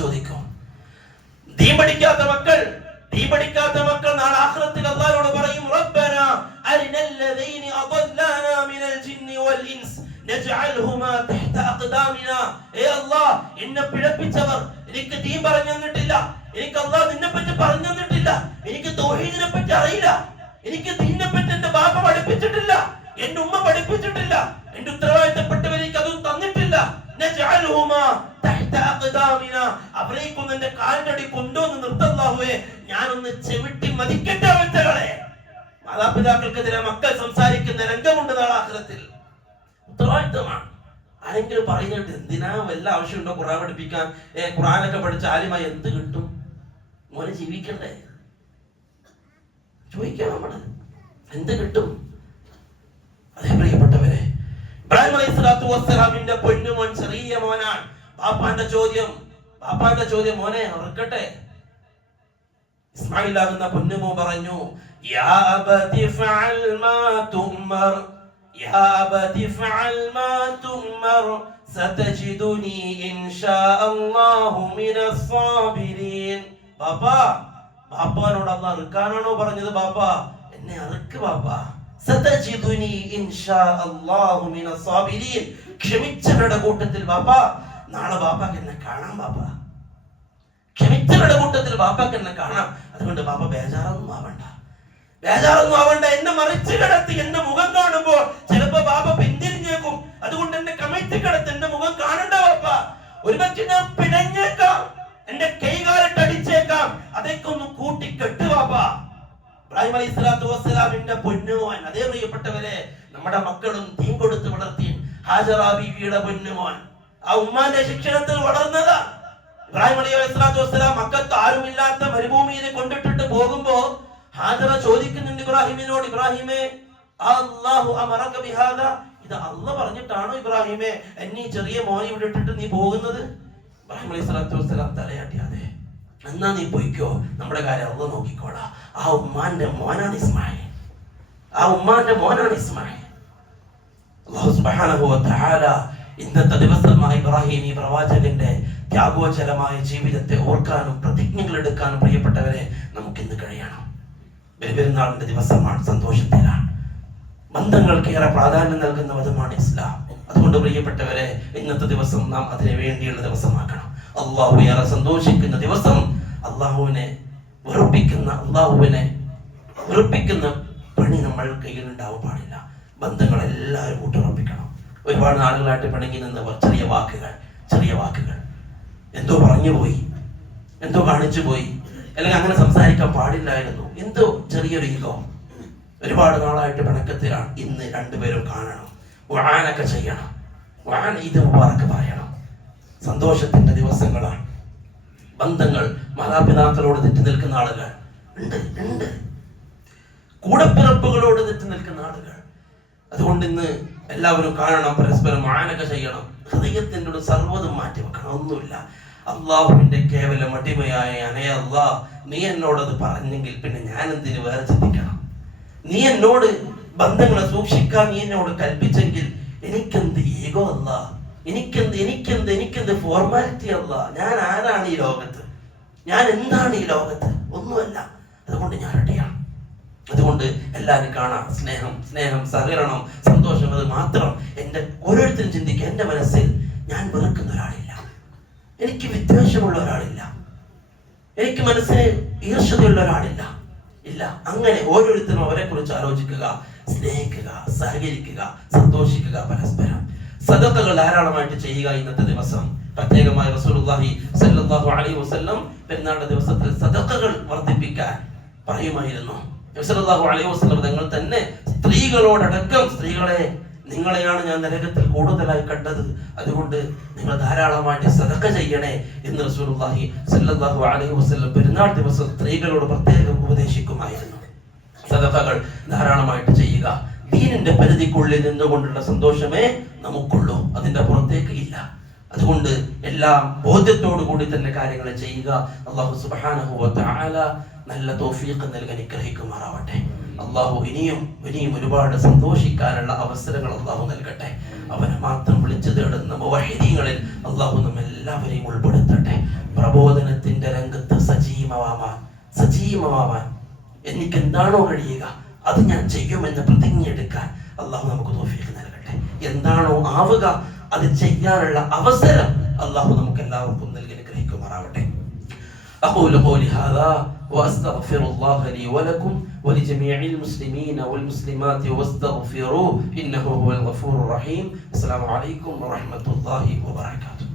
ചോദിക്കും. ദീൻ പഠിക്കാത്ത മക്കൾ നാളെ ആഖിറത്തിൽ അല്ലാഹുവോട് പറയും, റബ്ബനാ അരിനല്ലദീന അദല്ലാനാ മിനൽ ജിന്നി വൽ ഇൻസ് നജ്അൽഹുമാ തഹ്ത അഖ്ദാമിനാ. അല്ലാഹ്, എന്നെ പിഴപ്പിച്ചവർ എനിക്ക് ദീൻ പറഞ്ഞു തന്നിട്ടില്ല, എനിക്ക് അല്ലാഹ് നിന്നെ പറ്റി പറഞ്ഞു തന്നിട്ടില്ല, എനിക്ക് തൗഹീദിനെ പറ്റി അറിയില്ല, എനിക്ക് ദീനിനെ പറ്റി എന്റെ ബാപ്പ പഠിപ്പിച്ചിട്ടില്ല, എന്റെ ഉമ്മ പഠിപ്പിച്ചിട്ടില്ല, എന്റെ ഉത്തരവാദിത്തപ്പെട്ടവർ എനിക്ക് അതൊന്നും തന്നിട്ടില്ല. നജ്അൽഹുമാ തഹ്ത അഖ്ദാമിനാ, അവരേക്കൊന്ന് എന്റെ കാലിനടി കൊണ്ടുവന്ന് നിർത്തല്ലാഹുവേ, ഞാനൊന്ന് ചെവിട്ടി മതിക്കട്ടെ അവസ്ഥകളെ. മാതാപിതാക്കൾക്കെതിരെ മക്കൾ സംസാരിക്കുന്ന രംഗമുണ്ട് നാളെ ആഖിറത്തിൽ. ഉത്തരവാദിത്തമാണ്. ആരെങ്കിലും പറയുന്നുണ്ട്, എന്തിനാ വല്ല ആവശ്യമുണ്ടോ ഖുർആൻ പഠിപ്പിക്കാൻ? ഖുർആനൊക്കെ പഠിച്ച ആലിമായി എന്ത് കിട്ടും? മോനെ ജീവിക്കണ്ടേ? ചോദിക്കാം നമ്മള്, എന്ത് കിട്ടും? അതേ പ്രിയപ്പെട്ടവരെ, ഇബ്രാഹിം അലൈഹി സ്വലാത്തു വസ്സലാമിന്റെ പൊന്നുമോൻ ചെറിയ മോനാണ്. ബാപ്പാന്റെ ചോദ്യം മോനെ ഉറക്കട്ടെ. ഇസ്മായിൽ ആകുന്ന പൊന്നുമോ പറഞ്ഞു, യാ അബതി ഫഅൽ മാ തുമർ, യാ അബതി ഫഅൽ മാ തുമർ സതജിദുനി ഇൻഷാ അല്ലാഹു മിനസ് സാബിരീൻ. ബാപ്പാനോട് അല്ലാഹ് അറുക്കാനാണോ പറഞ്ഞത്? ബാപ്പാ എന്നെ അറുക്ക് ബാപ്പാ. സതജിദുനി ഇൻഷാ അല്ലാഹു മിനസ് സാബിരീൻ, ക്ഷമിച്ചവരുടെ കൂട്ടത്തിൽ ബാപ്പാ. നാളെ ബാപ്പാക്ക് എന്നെ കാണാം ബാപ്പാ, ക്ഷമിച്ചവരുടെ കൂട്ടത്തിൽ ബാപ്പാക്ക് എന്നെ കാണാം. അതുകൊണ്ട് ബാപ്പ ബേജാറൊന്നും ആവണ്ട. എന്നെ മറിച്ച് കിടത്തി എന്റെ മുഖം കാണുമ്പോൾ ചിലപ്പോ ബാപ്പ പിന്തിരിഞ്ഞേക്കും. അതുകൊണ്ട് എന്റെ കമഴ്ത്തിക്കിടത്ത് എന്റെ മുഖം കാണണ്ട വാപ്പ. ഒരുപക്ഷെ ഞാൻ പിടഞ്ഞേക്കാം, എന്റെ കൈകാലിട്ട് അടിച്ചേക്കാം, അതൊക്കെ ഒന്ന് കൂട്ടിക്കെട്ട് വാപ്പ. ഇബ്രാഹിം അലൈഹി സ്വലാത്തു വസ്സലാമിന്റെ പൊന്നുമോൻ. അതേ പ്രിയപ്പെട്ടവരെ, നമ്മുടെ മക്കളും തീൻ കൊടുത്ത് വളർത്തി ഹാജറ ബീവിയുടെ പൊന്നുമോൻ ആ ഉമ്മാന്റെ ശിക്ഷണത്തിൽ വളർന്നതാ. ഇബ്രാഹിം അലൈഹി സ്വലാത്തു വസ്സലാം മക്കത്ത് ആരുമില്ലാത്ത മരുഭൂമിയിൽ കൊണ്ടിട്ടിട്ട് പോകുമ്പോ ഹാജറ ചോദിക്കുന്നുണ്ട് ഇബ്രാഹിമിനോട്, ഇബ്രാഹിമേ അല്ലാഹു അമറക ബിഹാദ, ഇത് അല്ലാഹ് പറഞ്ഞിട്ടാണോ ഇബ്രാഹിമേ എന്നീ ചെറിയ മോനെ ഇവിടെ ഇട്ടിട്ട് നീ പോകുന്നത്? ഇബ്രാഹിം അലൈഹി സ്വലാത്തു വസ്സലാം തലയാട്ടി, അതെ, എന്നാ നീ പോയിക്കോ, നമ്മുടെ കാര്യം അല്ലാഹ് നോക്കിക്കോളാം. ആ ഉമ്മാന്റെ മോനാണ് ഇസ്മായിൽ, ആ ഉമ്മാന്റെ മോനാണ് ഇസ്മായിൽ. അല്ലാഹു സുബ്ഹാനഹു വ തആല ഇന്നത്തെ ദിവസമായി ഇബ്രാഹിം ഈ പ്രവാചകന്റെ ത്യാഗോചരമായ ജീവിതത്തെ ഓർക്കാനും പ്രതിജ്ഞകൾ എടുക്കാനും പ്രിയപ്പെട്ടവരെ നമുക്കിന്ന് കഴിയണം. ബലിപെരുന്നാളിന്റെ ദിവസമാണ്, സന്തോഷത്തിലാണ്, ബന്ധങ്ങൾക്ക് ഏറെ പ്രാധാന്യം നൽകുന്ന മതമാണ് ഇസ്ലാം. അതുകൊണ്ട് പ്രിയപ്പെട്ടവരെ, ഇന്നത്തെ ദിവസം നാം അതിനു വേണ്ടിയുള്ള ദിവസമാക്കണം. അള്ളാഹു ഏറെ സന്തോഷിക്കുന്ന ദിവസം, അള്ളാഹുവിനെ വെറുപ്പിക്കുന്ന പണി നമ്മൾ കയ്യിൽ ഉണ്ടാവാൻ പാടില്ല. ബന്ധങ്ങൾ എല്ലാവരും കൂട്ടുറപ്പിക്കണം. ഒരുപാട് നാളുകളായിട്ട് പിണങ്ങി നിന്നവർ ചെറിയ വാക്കുകൾ എന്തോ പറഞ്ഞു പോയി, എന്തോ കാണിച്ചു പോയി, അല്ലെങ്കിൽ അങ്ങനെ സംസാരിക്കാൻ പാടില്ലായിരുന്നു, എന്തോ ചെറിയൊരു ഈഗോ, ഒരുപാട് നാളായിട്ട് പിണക്കത്തിലാണ്. ഇന്ന് രണ്ടുപേരും കാണണം, വാനൊക്കെ ചെയ്യണം, ഇത് മുബാറക്ക് പറയണം. സന്തോഷത്തിന്റെ ദിവസങ്ങളാണ്. ബന്ധങ്ങൾ, മാതാപിതാക്കളോട് തെറ്റി നിൽക്കുന്ന ആളുകൾ ഉണ്ട്, കൂടപ്പിറപ്പുകളോട് തെറ്റി നിൽക്കുന്ന ആളുകൾ. അതുകൊണ്ട് ഇന്ന് എല്ലാവരും കാണണം, പരസ്പരം വാനൊക്കെ ചെയ്യണം, ഹൃദയത്തിൻ്റെ സർവ്വതും മാറ്റിവെക്കണം. ഒന്നുമില്ല, അള്ളാഹുവിന്റെ കേവലം അടിമയായ അനേ അല്ലാഹ്, നീ എന്നോടത് പറഞ്ഞെങ്കിൽ പിന്നെ ഞാൻ എന്തിനു വേറെ ചിന്തിക്കണം? നീ എന്നോട് ബന്ധങ്ങളെ സൂക്ഷിക്കാൻ നീ എന്നോട് കൽപ്പിച്ചെങ്കിൽ എനിക്കെന്ത് ഈഗോ അല്ല, എനിക്കെന്ത് ഫോർമാലിറ്റി അല്ല? ഞാൻ ആരാണ് ഈ ലോകത്ത്? ഞാൻ എന്താണ് ഈ ലോകത്ത്? ഒന്നുമല്ല. അതുകൊണ്ട് ഞാൻ റെഡിയാണ്. അതുകൊണ്ട് എല്ലാവരും കാണാം, സ്നേഹം, സഹകരണം, സന്തോഷം, അത് മാത്രം. എന്റെ ഓരോരുത്തരും ചിന്തിക്കുക, എന്റെ മനസ്സിൽ ഞാൻ വെറുക്കുന്ന ഒരാളില്ല, എനിക്ക് വിദ്വേഷമുള്ള ഒരാളില്ല, എനിക്ക് മനസ്സിന് ഈർഷ്യതയുള്ള ഒരാളില്ല, ഇല്ല. അങ്ങനെ ഓരോരുത്തരും അവരെ കുറിച്ച് ആലോചിക്കുക, സ്നേഹിക്കുക, സഹകരിക്കുക, സന്തോഷിക്കുക, പരസ്പരം. സദഖകൾ ധാരാളമായിട്ട് ചെയ്യുക. ഇന്നത്തെ ദിവസം പ്രത്യേകമായി റസൂലുള്ളാഹി സ്വല്ലല്ലാഹു അലൈഹി വസല്ലം പെരുന്നാളിന്റെ ദിവസത്തിൽ സദഖകൾ വർദ്ധിപ്പിക്കാൻ പറയുമായിരുന്നു. നബി സല്ലല്ലാഹു അലൈഹി വസല്ലം തങ്ങൾ തന്നെ സ്ത്രീകളോടടക്കം, സ്ത്രീകളെ, നിങ്ങളെയാണ് ഞാൻ നരകത്തിൽ കൂടുതലായി കണ്ടത്, അതുകൊണ്ട് നിങ്ങൾ ധാരാളമായിട്ട് സദഖ ചെയ്യണേ എന്ന് റസൂലുള്ളാഹി സ്വല്ലല്ലാഹു അലൈഹി വസല്ലം പെരുന്നാൾ ദിവസം സ്ത്രീകളോട് പ്രത്യേകം ഉപദേശിക്കുമായിരുന്നു. സദഖകൾ ധാരാളമായിട്ട് ചെയ്യുക. ദീനിന്റെ പരിധിക്കുള്ളിൽ നിന്നുകൊണ്ടുള്ള സന്തോഷമേ നമുക്കുള്ളൂ, അതിന്റെ പുറത്തേക്ക് ഇല്ല. അതുകൊണ്ട് എല്ലാം ബോധ്യത്തോടു കൂടി തന്നെ കാര്യങ്ങൾ ചെയ്യുക. അല്ലാഹു സുബ്ഹാനഹു വ തആല നല്ല തൗഫീഖ് നൽകി അനുഗ്രഹിക്കുമാറാവട്ടെ. അല്ലാഹു ഇനിയും ഒരുപാട് സന്തോഷിക്കാനുള്ള അവസരങ്ങൾ അല്ലാഹു നൽകട്ടെ. അവനെ മാത്രം വിളിച്ചു തേടുന്ന മുവഹിദീങ്ങളിൽ അല്ലാഹു നമ്മെല്ലാവരെയും ഉൾപ്പെടുത്തട്ടെ. പ്രബോധനത്തിന്റെ രംഗത്ത് സജീവമാവാൻ എനിക്ക് എന്താണോ കഴിയുക അത് ഞാൻ ചെയ്യുമെന്ന് പ്രതിജ്ഞ എടുക്കാൻ അല്ലാഹു നമുക്ക് തൗഫീഖ് നൽകട്ടെ. എന്താണോ ആവുക അത് ചെയ്യാനുള്ള അവസരം അല്ലാഹു നമുക്ക് എല്ലാവർക്കും നൽകി അനുഗ്രഹിക്കുമാറാവട്ടെ. أقول قولي هذا وأستغفر الله لي ولكم ولجميع المسلمين والمسلمات واستغفروه إنه هو الغفور الرحيم. السلام عليكم ورحمة الله وبركاته.